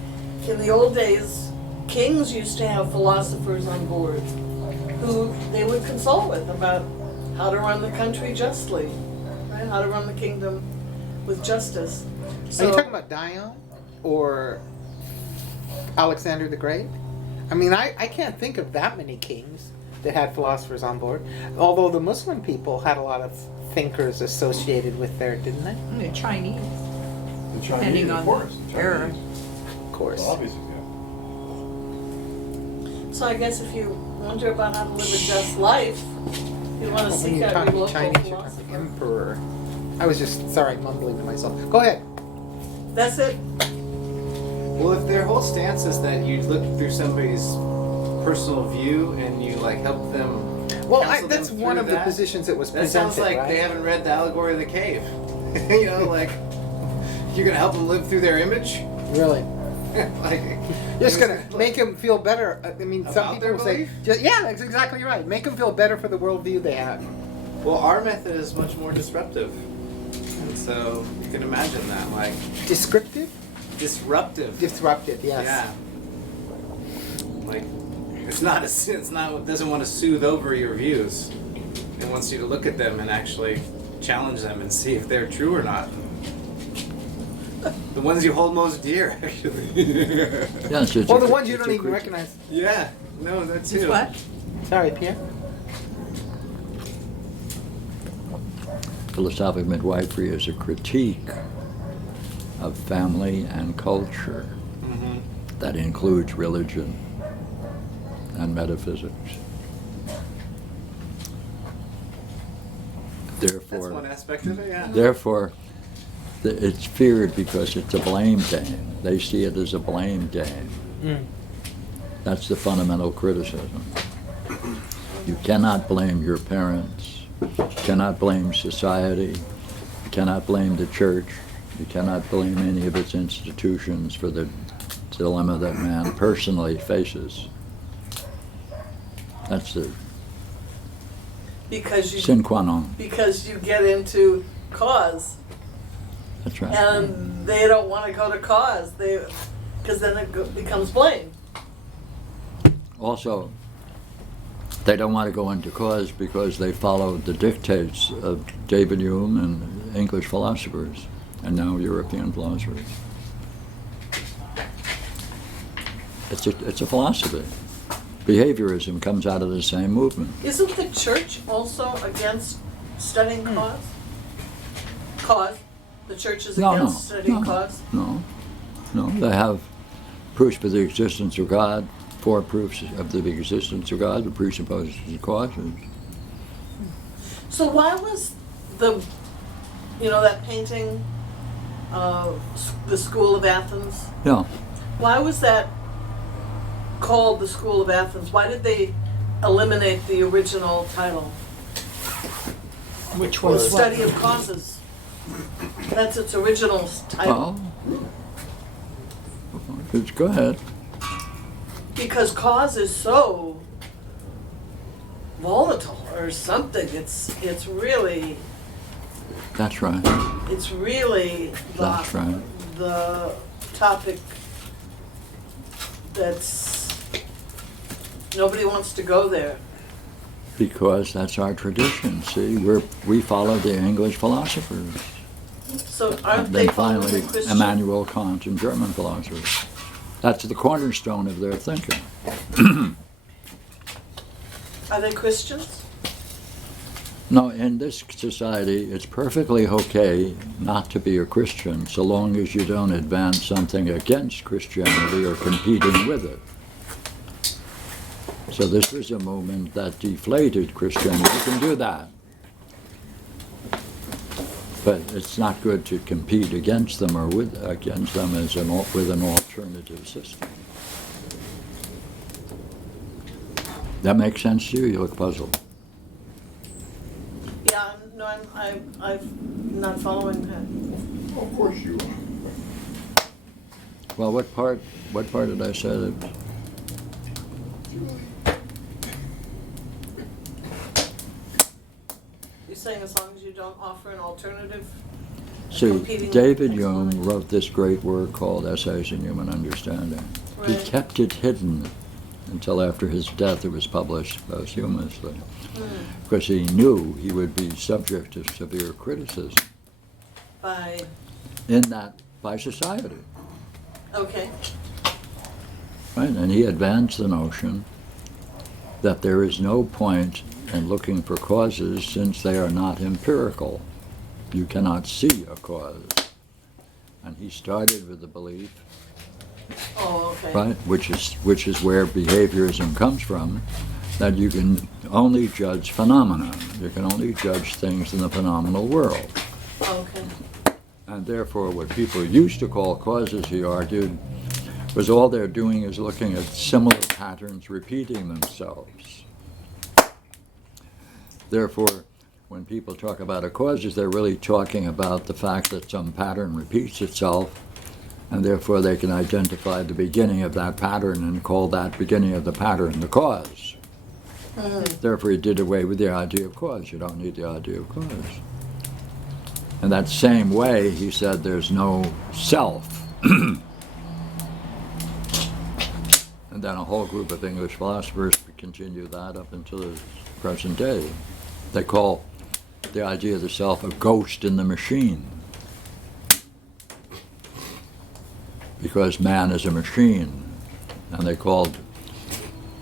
in the old days, kings used to have philosophers on board who they would consult with about how to run the country justly, right? How to run the kingdom with justice. Are you talking about Dion or Alexander the Great? I mean, I can't think of that many kings that had philosophers on board. Although the Muslim people had a lot of thinkers associated with there, didn't they? The Chinese. The Chinese, Depending of on course. the the era. Chinese. Of course. Well, obviously, yeah. So I guess if you wonder about how to live a just life, you want to When seek you're out your talking local Chinese, you're talking philosopher. emperor. I was just, sorry, mumbling to myself. Go ahead. That's it. Well, if their whole stance is that you look through somebody's personal view and you like help them. Well, counsel that's them one through of the that, positions that was That presented, sounds like right? they haven't read the Allegory of the Cave. You know, like you're gonna help them live through their image. Really. Like Just gonna make them feel better. I mean, some About people their will say, belief? yeah, that's exactly right. Make them feel better for the worldview they have. Well, our method is much more disruptive, and so you can imagine that, like Descriptive? disruptive. Disruptive, yes. Yeah. Like it's not it doesn't want to soothe over your views. It wants you to look at them and actually challenge them and see if they're true or not. The ones you hold most dear, actually. Yes, it's Or a- the ones you it's don't a even critique. recognize. Yeah, no, that too. Is what? Sorry, Pierre. Philosophic midwifery is a critique of family and culture Mm-hmm. that includes religion and metaphysics. That's Therefore, one aspect of it, yeah. it's feared because it's a blame game. They see it as a blame game. Mm. That's the fundamental criticism. You cannot blame your parents. You cannot blame society. You cannot blame the church. You cannot blame any of its institutions for the dilemma that man personally faces. That's the Because you sine qua non. because you get into cause, That's right. and they don't want to go to cause. Because then it becomes blame. Also, they don't want to go into cause because they followed the dictates of David Hume and English philosophers, and now European philosophers. It's a philosophy. Behaviorism comes out of the same movement. Isn't the church also against studying cause? Cause? The church is against studying cause? No. They have proofs for the existence of God, 4 proofs of the existence of God, that presupposes the causes. So why was that painting of the School of Athens, Yeah. why was that called the School of Athens? Why did they eliminate the original title? Which The was Study of Causes. That's its original title. Well, go ahead. Because cause is so volatile or something. It's really That's right. it's really That's right. the topic that's, nobody wants to go there. Because that's our tradition. See, we follow the English philosophers. So And aren't they then following finally, the Christian? Immanuel Kant and German philosophers. That's the cornerstone of their thinking. Are they Christians? No, in this society, it's perfectly okay not to be a Christian so long as you don't advance something against Christianity or competing with it. So this was a movement that deflated Christianity. You can do that. But it's not good to compete against them or against them with an alternative system. That makes sense to you? You look puzzled. Yeah, no, I'm not following that. Of course you are. Well, what part did I say that? You're saying as long as you don't offer an alternative? See, competing David explanation? Hume wrote this great work called Essays in Human Understanding. He Right. kept it hidden until after his death. It was published posthumously, because he knew he would be subject to severe criticism by society. Okay. Right? And he advanced the notion that there is no point in looking for causes since they are not empirical. You cannot see a cause. And he started with the belief, Oh, okay. right, which is where behaviorism comes from, that you can only judge phenomena. You can only judge things in the phenomenal world. Okay. And therefore, what people used to call causes, he argued, was all they're doing is looking at similar patterns repeating themselves. Therefore, when people talk about a causes, they're really talking about the fact that some pattern repeats itself, and therefore they can identify the beginning of that pattern and call that beginning of the pattern the cause. Therefore, he did away with the idea of cause. You don't need the idea of cause. In that same way, he said there's no self. And then a whole group of English philosophers continue that up until the present day. They call the idea of the self a ghost in the machine, because man is a machine. And they called,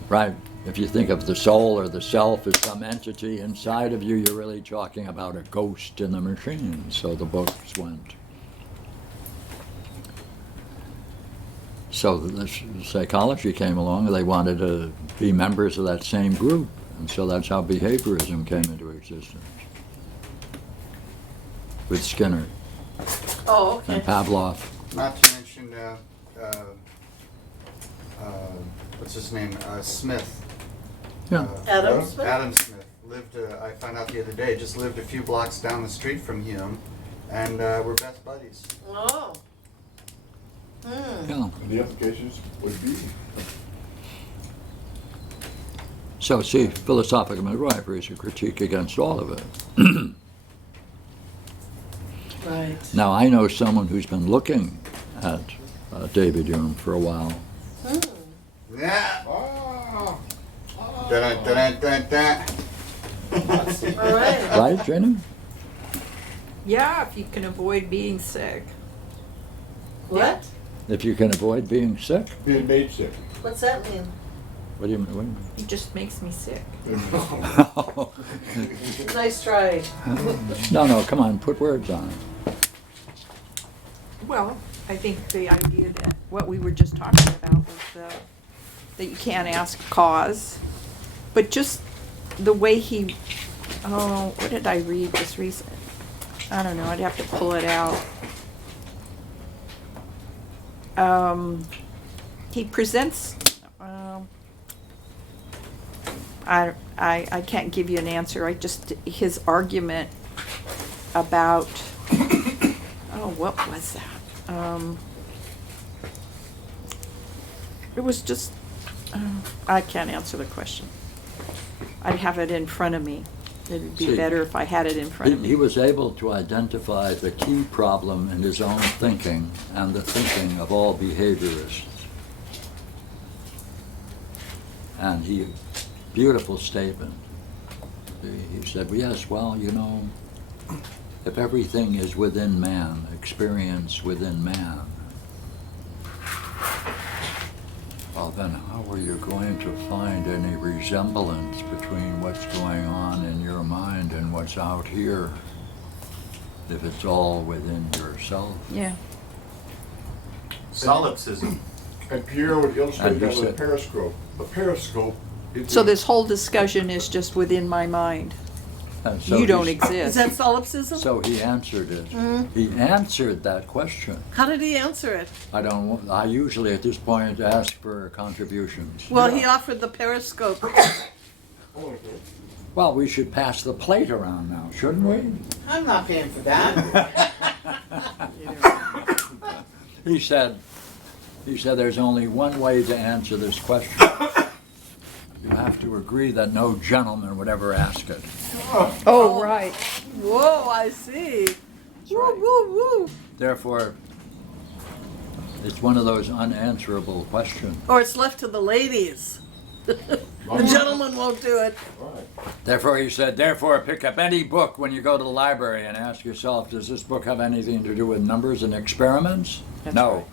right, if you think of the soul or the self as some entity inside of you, you're really talking about a ghost in the machine. So the books went. So the psychology came along, and they wanted to be members of that same group. And so that's how behaviorism came into existence, with Skinner Oh, okay. and Pavlov. Not to mention, what's his name, Smith. Yeah. Adam Smith? Adam Smith lived, I found out the other day, just lived a few blocks down the street from Hume, and we're best buddies. Oh. Yeah. And the implications would be, So see, philosophical midwifery is a critique against all of it. Right. Now, I know someone who's been looking at David Hume for a while. Yeah. ah, Dun, dun, dun, dun. All right. Right, Jenny? Yeah, if you can avoid being sick. What? If you can avoid being sick? being made sick. What's that mean? What do you mean? He just makes me sick. Nice try. No, come on, put words on it. Well, I think the idea that what we were just talking about was that you can't ask cause, but just the way he, what did I read just recently? I don't know, I'd have to pull it out. He presents, I can't give you an answer. His argument about, what was that? It was just, I can't answer the question. I'd have it in front of me. It'd be See, better if I had it in front of He me. was able to identify the key problem in his own thinking and the thinking of all behaviorists. And beautiful statement. He said, well, yes, well, you know, if everything is within man, experience within man, well, then how are you going to find any resemblance between what's going on in your mind and what's out here if it's all within yourself? Yeah. Solipsism. And Pierre would illustrate And that you with a said- periscope. A periscope. So this whole discussion is just within my mind. And so You don't he's- Is exist. that solipsism? So he answered it. He answered that question. How did he answer it? I usually at this point ask for contributions. Well, he offered the periscope. Well, we should pass the plate around now, shouldn't we? I'm not paying for that. He said there's only one way to answer this question. You have to agree that no gentleman would ever ask it. Oh, right. Whoa, I see. Woo, right. woo, woo. Therefore, it's one of those unanswerable questions. Or it's left to the ladies. The gentleman won't do it. Therefore, he said, therefore, pick up any book when you go to the library and ask yourself, does this book have anything to do with numbers and experiments? That's No. right.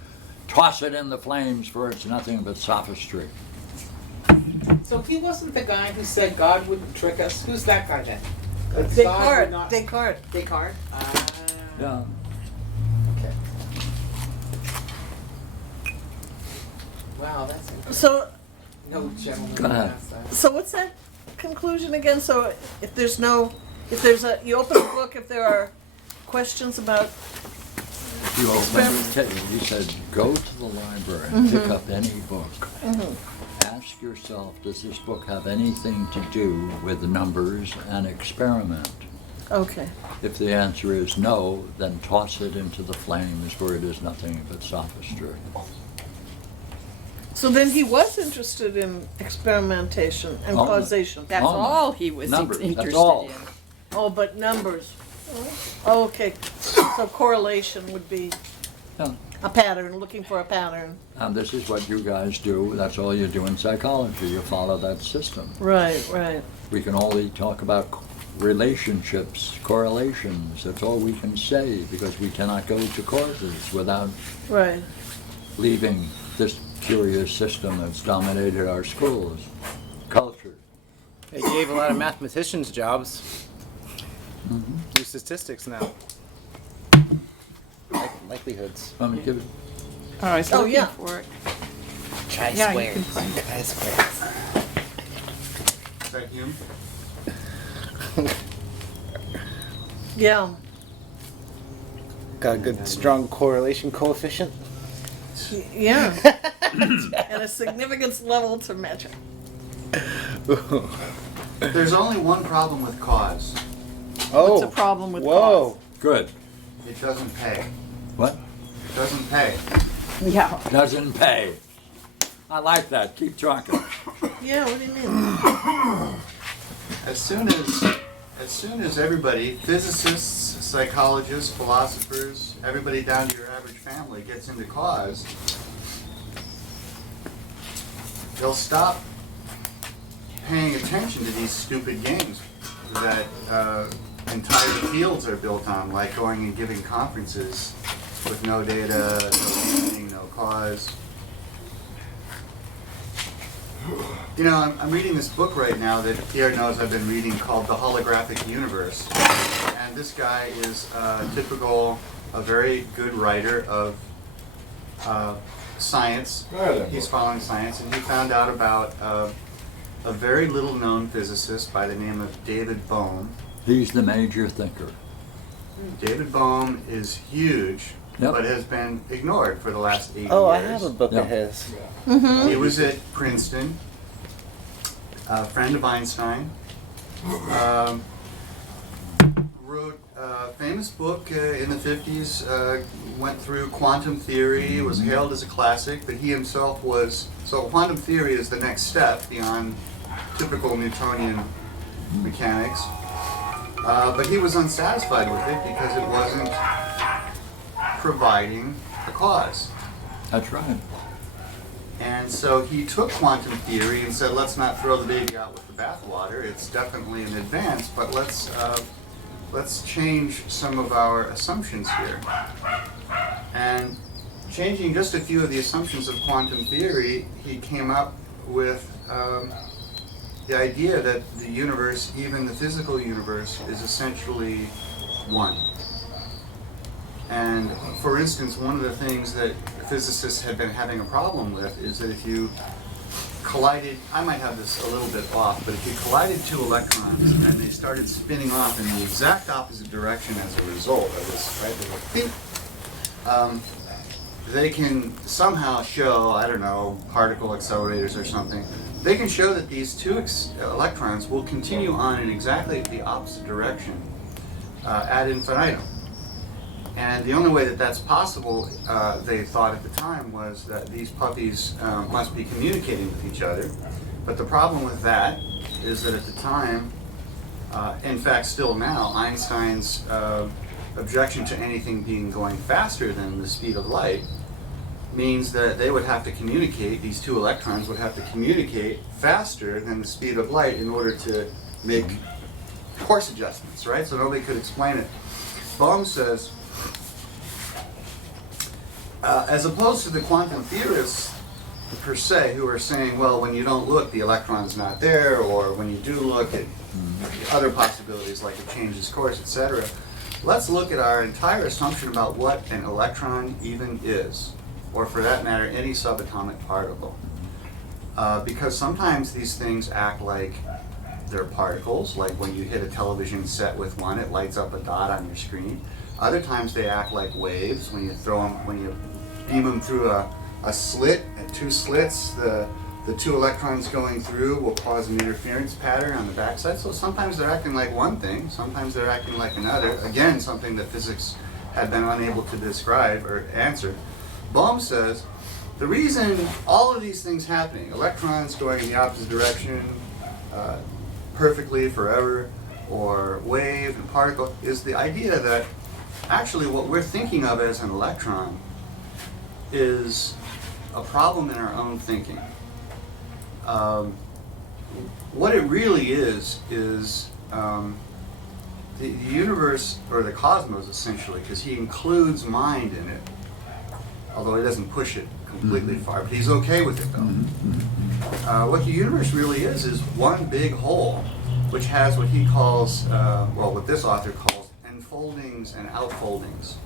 Toss it in the flames, for it's nothing but sophistry. So he wasn't the guy who said God wouldn't trick us. Who's that guy then? God would Descartes. not- Descartes. Descartes. Yeah. Okay. Wow, that's interesting. So, No gentleman Go ahead. asked that. so what's that conclusion again? So if you open a book, if there are questions about, You open, he said, go to the library and pick up any book. Ask yourself, does this book have anything to do with numbers and experiment? okay. If the answer is no, then toss it into the flames where it is nothing but sophistry. So then he was interested in experimentation and Oh. causation. That's Oh, all he was numbers, that's interested all. in. Oh, but numbers. Oh, okay. So correlation would be Yeah. a pattern, looking for a pattern. And this is what you guys do. That's all you do in psychology. You follow that system. Right, right. We can only talk about relationships, correlations. That's all we can say because we cannot go to causes without Right. leaving this curious system that's dominated our schools, culture. They gave a lot of mathematicians jobs. Mm-hmm. Do statistics now. Likelihoods. Let me give it. Oh, I was Oh, looking yeah. for it. Try Yeah, you can find it. Try squares. Is that Hume? Yeah. Got a good strong correlation coefficient. Yeah. And a significance level to measure. There's only one problem with cause. What's the problem with Whoa. Good. It doesn't pay. What? It doesn't pay. cause? Yeah. Doesn't pay. I like that. Keep talking. Yeah, what do you mean? As soon as everybody, physicists, psychologists, philosophers, everybody down to your average family gets into cause, they'll stop paying attention to these stupid games that entire fields are built on, like going and giving conferences with no data, no reasoning, no cause. You know, I'm reading this book right now that Pierre knows I've been reading called The Holographic Universe. And this guy is a very good writer of science. He's following science, and he found out about a very little known physicist by the name of David Bohm. He's the major thinker. David Bohm is huge, Yep. but has been ignored for the last 80 Oh, I years. have a book Yeah. of his. He was at Princeton, a friend of Einstein. Wrote a famous book in the 50s, went through quantum theory, was hailed as a classic, but he himself was... So quantum theory is the next step beyond typical Newtonian mechanics. But he was unsatisfied with it because it wasn't providing a cause. That's right. And so he took quantum theory and said, let's not throw the baby out with the bathwater. It's definitely an advance, but let's change some of our assumptions here. And changing just a few of the assumptions of quantum theory, he came up with the idea that the universe, even the physical universe, is essentially one. And for instance, one of the things that physicists have been having a problem with is that if you collided, I might have this a little bit off, but if you collided two electrons and they started spinning off in the exact opposite direction as a result of this, right, they go, beep, they can somehow show, I don't know, particle accelerators or something, they can show that these two electrons will continue on in exactly the opposite direction ad infinitum. And the only way that that's possible, they thought at the time, was that these puppies must be communicating with each other. But the problem with that is that at the time, in fact still now, Einstein's objection to anything being going faster than the speed of light means that they would have to communicate, these two electrons would have to communicate faster than the speed of light in order to make course adjustments, right? So nobody could explain it. Bohm says, as opposed to the quantum theorists per se, who are saying, well, when you don't look, the electron's not there, or when you do look at other possibilities like it changes course, etc. Let's look at our entire assumption about what an electron even is, or for that matter, any subatomic particle. Because sometimes these things act like they're particles, like when you hit a television set with one, it lights up a dot on your screen. Other times they act like waves. When you throw them, when you beam them through a slit, two slits, the two electrons going through will cause an interference pattern on the backside. So sometimes they're acting like one thing, sometimes they're acting like another. Again, something that physics had been unable to describe or answer. Bohm says, the reason all of these things happening, electrons going in the opposite direction perfectly forever, or wave and particle, is the idea that actually what we're thinking of as an electron is a problem in our own thinking. What it really is the universe, or the cosmos essentially, because he includes mind in it, although he doesn't push it completely far, but he's okay with it though. What the universe really is one big whole, which has what he calls, well, what this author calls enfoldings and outfoldings.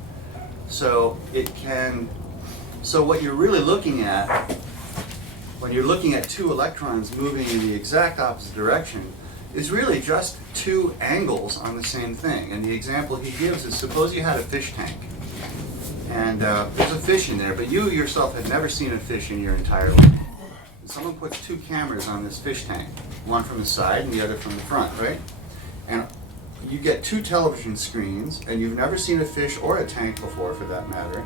So it can, so what you're really looking at, when you're looking at two electrons moving in the exact opposite direction, is really just two angles on the same thing. And the example he gives is, suppose you had a fish tank, and there's a fish in there, but you yourself had never seen a fish in your entire life. And someone puts two cameras on this fish tank, one from the side and the other from the front, right? And you get two television screens, and you've never seen a fish or a tank before, for that matter.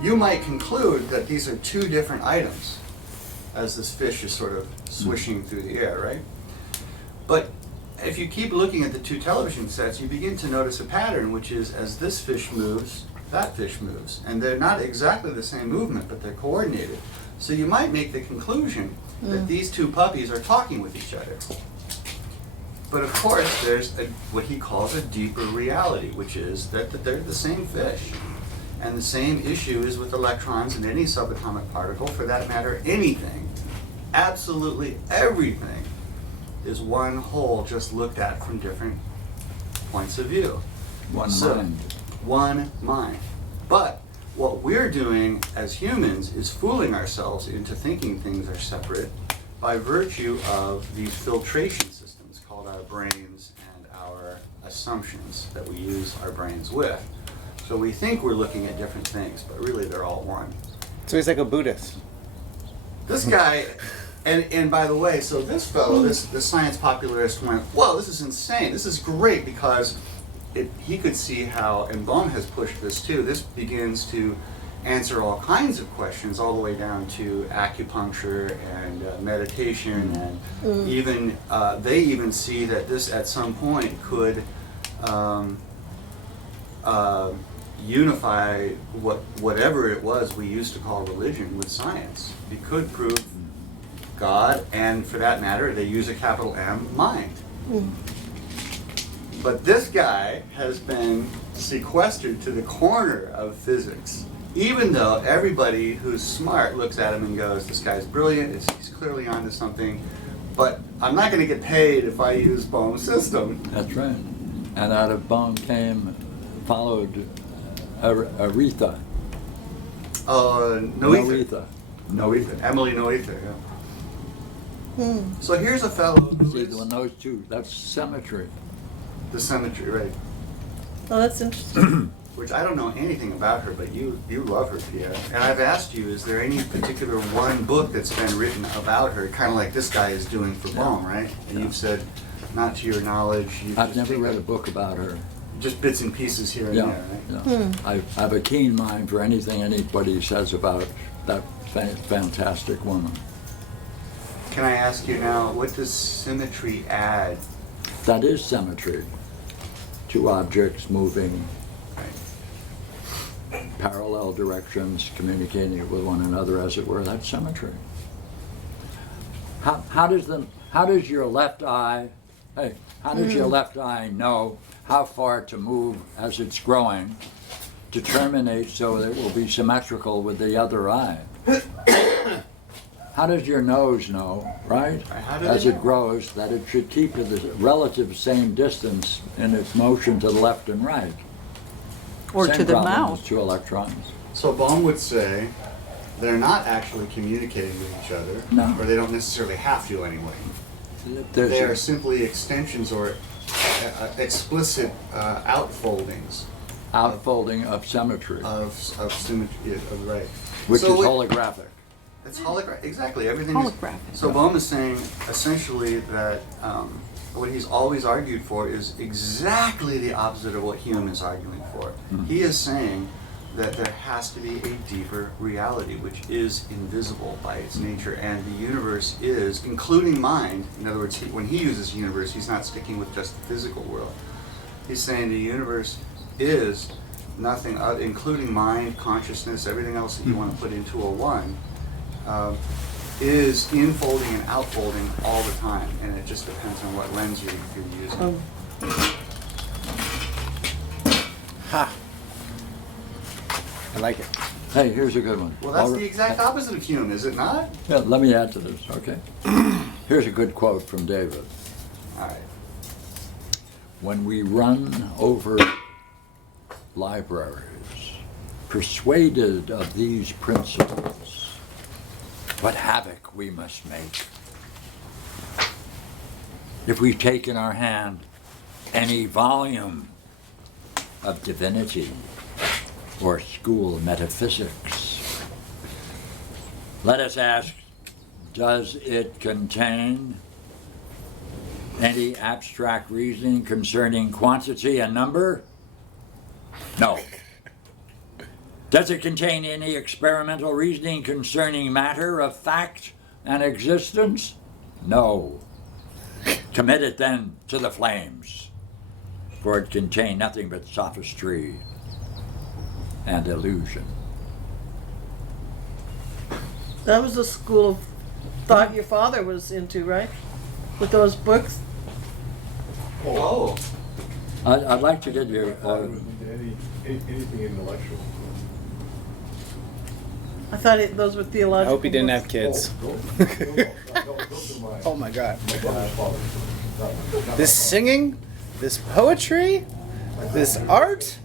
You might conclude that these are two different items, as this fish is sort of swishing through the air, right? But if you keep looking at the two television sets, you begin to notice a pattern, which is, as this fish moves, that fish moves. And they're not exactly the same movement, but they're coordinated. So you might make the conclusion that these two puppies are talking with each other. But of course, there's what he calls a deeper reality, which is that they're the same fish. And the same issue is with electrons in any subatomic particle, for that matter, anything. Absolutely everything is one whole, just looked at from different points of view. One mind. One mind. But what we're doing as humans is fooling ourselves into thinking things are separate by virtue of these filtration systems called our brains and our assumptions that we use our brains with. So we think we're looking at different things, but really they're all one. So he's like a Buddhist. This guy, and by the way, so this fellow, this science popularist went, whoa, this is insane. This is great, because he could see how, and Bohm has pushed this too, this begins to answer all kinds of questions, all the way down to acupuncture and meditation, and even they even see that this at some point could unify whatever it was we used to call religion with science. He could prove God, and for that matter, they use a capital M, mind. But this guy has been sequestered to the corner of physics, even though everybody who's smart looks at him and goes, this guy's brilliant, he's clearly onto something, but I'm not going to get paid if I use Bohm's system. That's right. And out of Bohm followed Aretha. Noether. Emmy Noether, yeah. So here's a fellow who See, is when those two, that's symmetry. the symmetry, right? Oh, that's interesting. Which I don't know anything about her, but you love her, Pierre. And I've asked you, is there any particular one book that's been written about her, kind of like this guy is doing for Bohm, right? And you've said, not to your knowledge. I've never read a book about her. Just bits and pieces here and Yeah, there, right? yeah. I have a keen mind for anything anybody says about that fantastic woman. Can I ask you now, what does symmetry add? That is symmetry. Two objects moving parallel directions, communicating with one another, as it were. That's symmetry. How does your left eye know how far to move as it's growing to terminate so that it will be symmetrical with the other eye? How does your nose know, right? As it grows, that it should keep to the relative same distance in its motion to the left and right? Or Same to the problem mouth. as two electrons. So Bohm would say they're not actually communicating with each other, No. or they don't necessarily have to anyway. There's They a- are simply extensions or explicit outfoldings outfolding of symmetry, of symmetry, right? which So is what- holographic. It's holographic, exactly. Everything Holographic. is. So Bohm is saying essentially that what he's always argued for is exactly the opposite of what Hume is arguing for. He is saying that there has to be a deeper reality which is invisible by its nature, and the universe is, including mind. In other words, when he uses universe, he's not sticking with just the physical world. He's saying the universe is nothing other, including mind, consciousness, everything else that you want to put into a one. Is infolding and outfolding all the time, and it just depends on what lens you're using. Ha! I like it. Hey, here's a good one. Well, that's the exact opposite of Hume, is it not? Yeah, let me add to this, okay? Here's a good quote from David. All right. When we run over libraries, persuaded of these principles, what havoc we must make. If we take in our hand any volume of divinity or school metaphysics, let us ask, does it contain any abstract reasoning concerning quantity and number? No. Does it contain any experimental reasoning concerning matter of fact and existence? No. Commit it then to the flames, for it contained nothing but sophistry and illusion. That was the school of thought your father was into, right? With those books? Oh. I'd like to get your, Anything intellectual. I thought those were I theological hope he didn't books. have kids. Oh my God. This singing, this poetry, this art,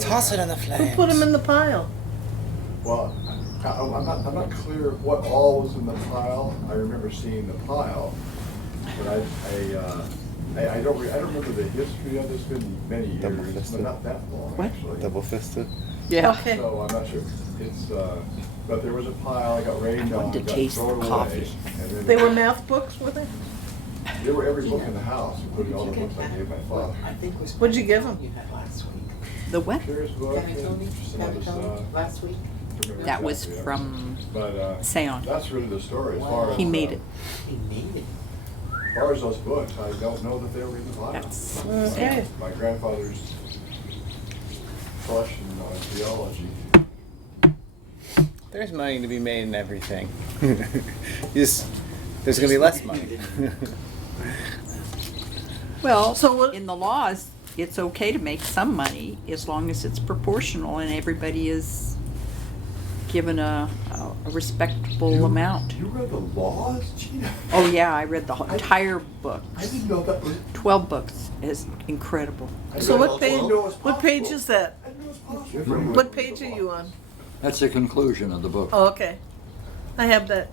toss it in the Who flames. put them in the pile? Well, I'm not clear what all was in the pile. I remember seeing the pile, but I don't remember the history of this. It's been many years, Double-fisted. but not that long actually. Double-fisted. Yeah. Okay. So I'm not sure. It's but there was a pile. I got rained on. wanted to got taste thrown the away, coffee. and then They were math books, were they? They were every book in the house, including all the books I gave my father. What'd you give him? You had last week. The what? Pierre's book Can I tell me? and some Can I other tell me? stuff. Last week? Remember That was exactly, from But Seon. that's really the story as far as He made it. He made it. far as those books, I don't know that they were in the Bible. That's Okay. My grandfather's crush on theology. There's money to be made in everything. There's going to be less money. Well, So what- in the laws, it's okay to make some money as long as it's proportional and everybody is given a respectable amount. You read the laws, Gina? Oh yeah, I read the entire book. I didn't know that was. 12 books is incredible. So what page, didn't know it was what page possible. is that? I didn't know it was possible. What page are you on? That's the conclusion of the book. Oh, okay. I have that.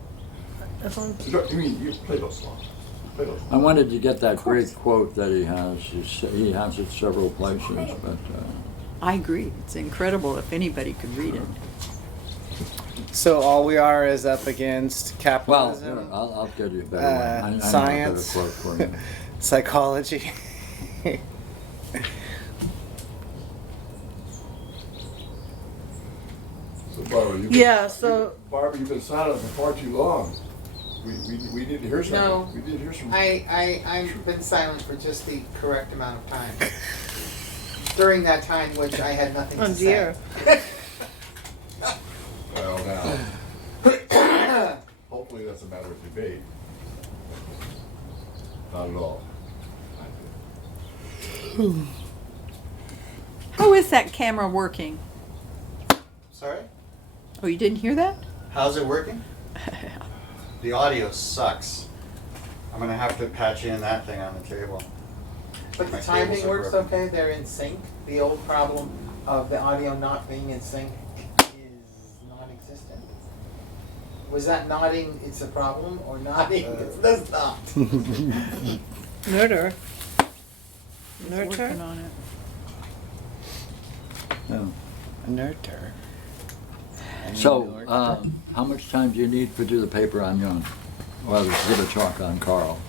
That's on- You mean you play those laws? Play those I laws. wanted to get that great quote that he has. He has it several places, but I agree. It's incredible if anybody could read it. So all we are is up against well, capitalism, here, I'll get you a better one. I know a better science, quote for you. psychology. So Barbara, Yeah, so- Barbara, you've been silent for far too long. We need to hear something. No. We need to hear some. I've been silent for just the correct amount of time. During that time which I had nothing Oh to dear. say. Well, now, hopefully that's a matter of debate. Not at all. How is that camera working? Sorry? Oh, you didn't hear that? How's it working? The audio sucks. I'm gonna have to patch in that thing on the table. But the My timing cables are works broken. okay, they're in sync. The old problem of the audio not being in sync is non-existent. Was that nodding, it's a problem, or nodding, it's not? Nerder. It's Nurture? working on it. Yeah. Nerder. So, how much time do you need to do the paper on Jung? Well, to give a talk on Carl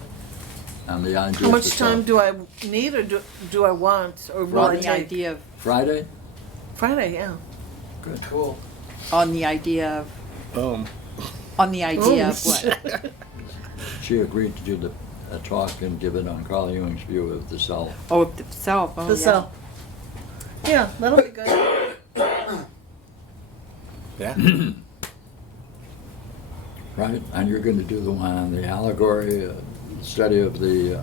and the idea. How much time do I need or do I want or will On I the take? idea of, Friday? Friday, yeah. Good. Cool. on the idea of, Boom. on the idea of what? She agreed to do a talk and give it on Carl Jung's view of the self. Oh, of the self. Oh, The yeah. cell. Yeah, that'll be good. Yeah. Right? And you're going to do the one on the allegory, study of the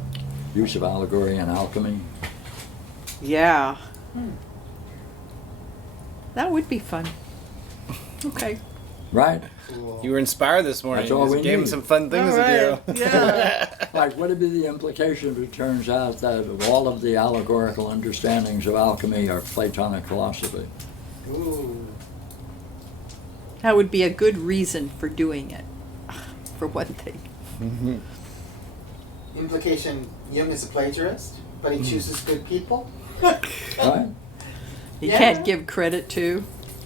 use of allegory in alchemy. Yeah. That would be fun. Okay. Right? You were inspired this morning. That's all You we just gave him need. some fun things All right, to do. yeah. Like, what would be the implication if it turns out that all of the allegorical understandings of alchemy are Platonic philosophy? Ooh. That would be a good reason for doing it, for one thing. Implication, Jung is a plagiarist, but he chooses good people? Right? You Yeah. can't give credit to.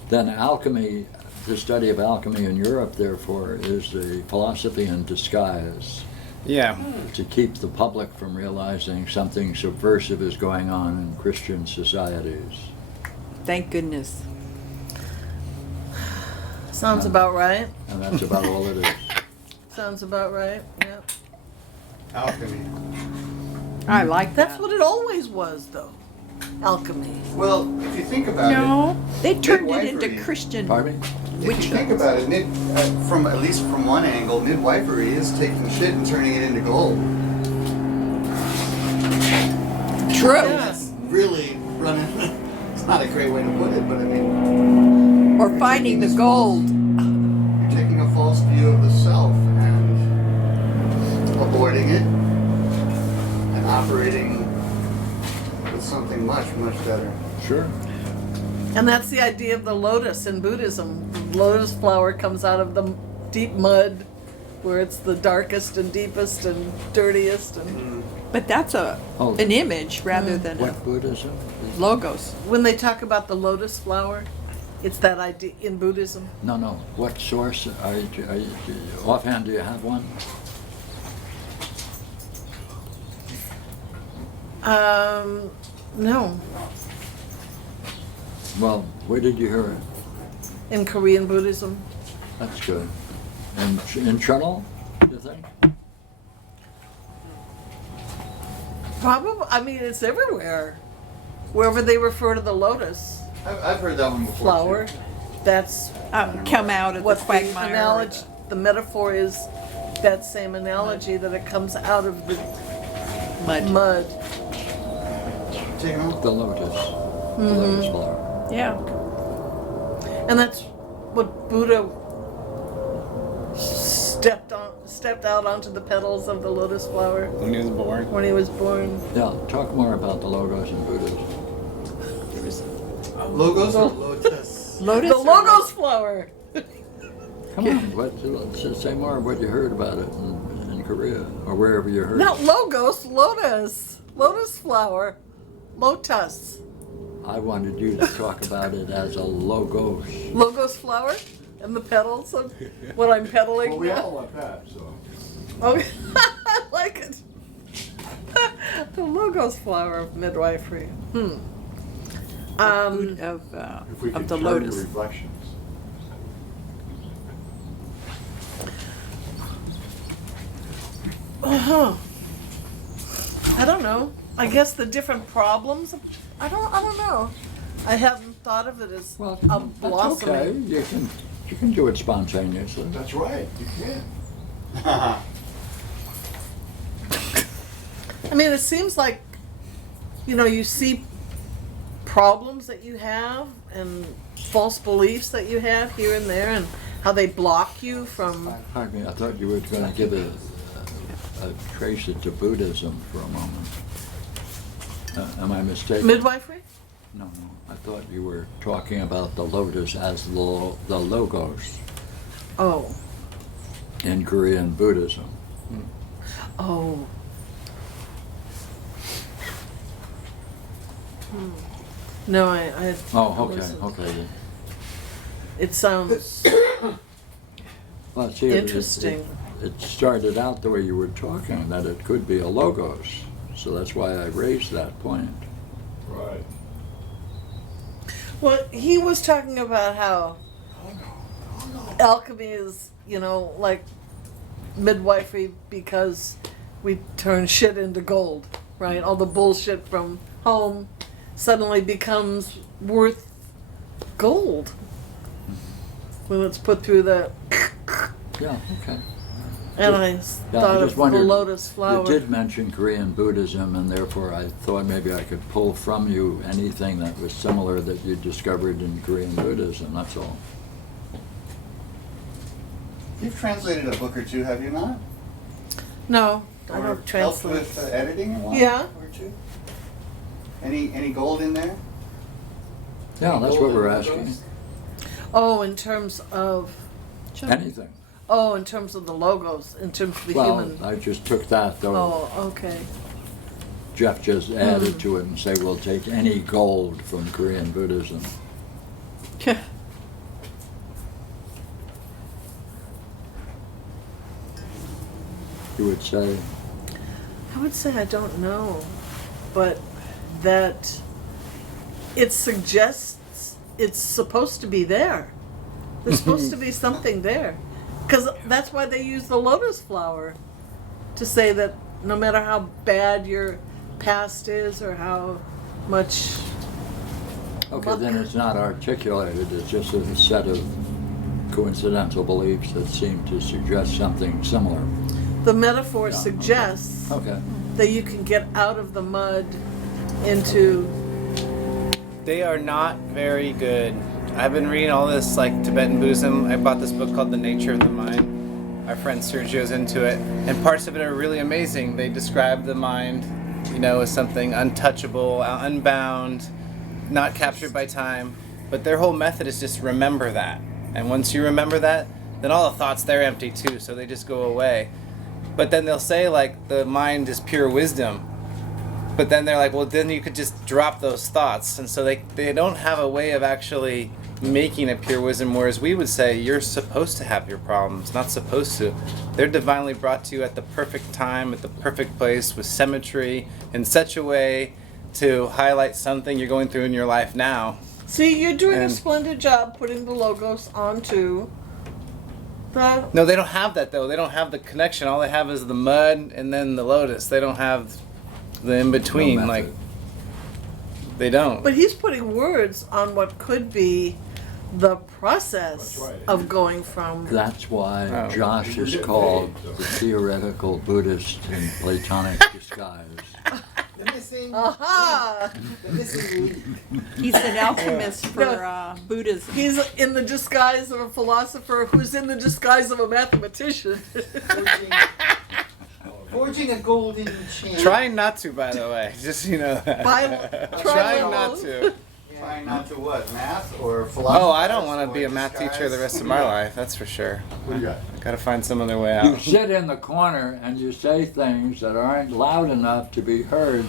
Then alchemy, the study of alchemy in Europe, therefore, is the philosophy in disguise Yeah. to keep the public from realizing something subversive is going on in Christian societies. Thank goodness. Sounds about right. And that's about all it is. Sounds about right, yeah. Alchemy. I like that. That's what it always was, though. Alchemy. Well, if you think about No, they turned it into Midwifery. Christian Pardon me? it, witch if you think hunts. about it, from at least from one angle, midwifery is taking shit and turning it into gold. True. Yes. Really running. It's not a great way to put it, but I mean, Or finding the gold. you're taking a false view of the self and aborting it and operating with something much, much better. Sure. And that's the idea of the lotus in Buddhism. The lotus flower comes out of the deep mud where it's the darkest and deepest and dirtiest. And But that's Oh. an image rather than a What Buddhism? logos. when they talk about the lotus flower, it's that idea in Buddhism. No. What source offhand, do you have one? No, Well, where did you hear it? in Korean Buddhism. That's good. In Channel, you think? Probably, I mean, it's everywhere. Wherever they refer to the lotus I've heard that one before. flower, Too. that's Come out of the what the quagmire. analogy, the metaphor is that same analogy that it comes out of the mud. Take 'em out. The lotus. The lotus flower. Yeah. And that's what Buddha stepped out onto the petals of the lotus flower When he was born. when he was born. Yeah, talk more about the logos and Buddhism. Logos or lotus? Lotus. The or logos flower. Come on, say more of what you heard about it in Korea or wherever you heard Not it. logos, lotus. Lotus flower. Lotus. I wanted you to talk about it as a logos. Logos flower and the petals of what I'm peddling Well, we now. all want that, so. Okay. I like it. The logos flower of midwifery. Of, If we of could the turn lotus. to reflections. I don't know. I guess the different problems. I don't know. I haven't thought of it as Well, a that's okay. blossoming. You can do it spontaneously. That's right, you can. I mean, it seems like, you see problems that you have and false beliefs that you have here and there and how they block you from. Pardon me, I thought you were going to give trace it to Buddhism for a moment. Am I mistaken? Midwifery? No. I thought you were talking about the lotus as the logos Oh. in Korean Buddhism. Oh. No, I Oh, okay, listened. okay. It sounds Well, see, interesting. It started out the way you were talking, that it could be a logos. So that's why I raised that point. Right. Well, he was talking about how alchemy is, like midwifery because we turn shit into gold, right? All the bullshit from home suddenly becomes worth gold when it's put through the. Yeah, okay. And I Yeah, thought I of just the wondered, lotus flower. You did mention Korean Buddhism, and therefore I thought maybe I could pull from you anything that was similar that you discovered in Korean Buddhism, that's all. You've translated a book or two, have you not? No, I Or don't helped translate. with editing one Yeah. or two? Any gold in there? Yeah, that's what we're asking. Oh, in terms of. Anything. Oh, in terms of the logos, in terms of the Well, human. I just took that, though. Oh, okay. Jeff just added to it and say we'll take any gold from Korean Buddhism. You would say, I would say I don't know, but that it suggests it's supposed to be there. There's supposed to be something there. Because that's why they use the lotus flower to say that no matter how bad your past is or how much. okay, then it's not articulated, it's just a set of coincidental beliefs that seem to suggest something similar. The metaphor Yeah, suggests Okay. that you can get out of the mud into. They are not very good. I've been reading all this like Tibetan Buddhism. I bought this book called The Nature of the Mind. Our friend Sergio's into it, and parts of it are really amazing. They describe the mind, as something untouchable, unbound, not captured by time. But their whole method is just remember that. And once you remember that, then all the thoughts, they're empty too, so they just go away. But then they'll say like the mind is pure wisdom. But then they're like, well, then you could just drop those thoughts. And so they don't have a way of actually making a pure wisdom, whereas we would say you're supposed to have your problems, not supposed to. They're divinely brought to you at the perfect time, at the perfect place, with symmetry, in such a way to highlight something you're going through in your life now. See, you're doing a And- splendid job putting the logos onto the. No, they don't have that though. They don't have the connection. All they have is the mud and then the lotus. They don't have the in between, No like method. they don't. But he's putting words on what could be the process That's right. of going from. That's why Oh. Josh is called the theoretical Buddhist in Platonic disguise. The missing, Aha! the missing link. He's an alchemist for Buddhism. He's in the disguise of a philosopher who's in the disguise of a mathematician. Forging a golden chain. Trying not to, by the way. Just that. Trying not to. Trying not to what, math or philosophy? Oh, I don't want to be a math teacher the rest of my life. That's for sure. What do you got? Got to find some other way You out. sit in the corner and you say things that aren't loud enough to be heard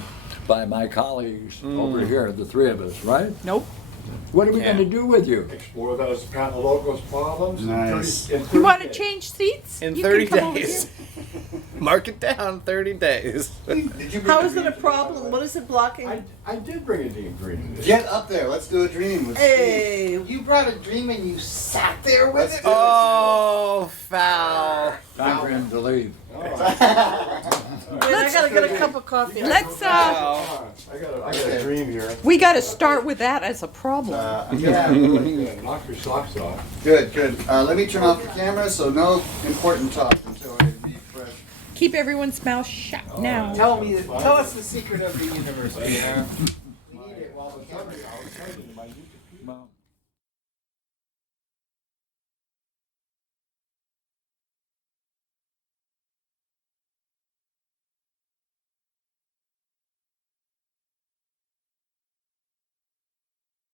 by my colleagues over here, the three of us, right? Nope. What are we Yeah. going to do with you? Explore those Panalogos problems. Nice. In 30 You want to days. change seats? In You 30 can come over days. here. Mark it down, 30 days. Did you bring How a is it dream a today, problem? by the way? What is it blocking? I did bring a deep green today. Get up there. Let's do a dream. Let's Hey, You brought a dream and you sat there with Let's it? do it. Oh, foul. Time for him to leave. wait, I gotta get a cup of coffee. Let's Foul. I got a dream here. we got to start with that as a problem. Yeah, knock your socks off. Good, good. Let me turn off the camera so no important talk until I refresh. Keep everyone's mouth shut now. Tell us the secret of the universe, Pierre. We need it while I was telling you my new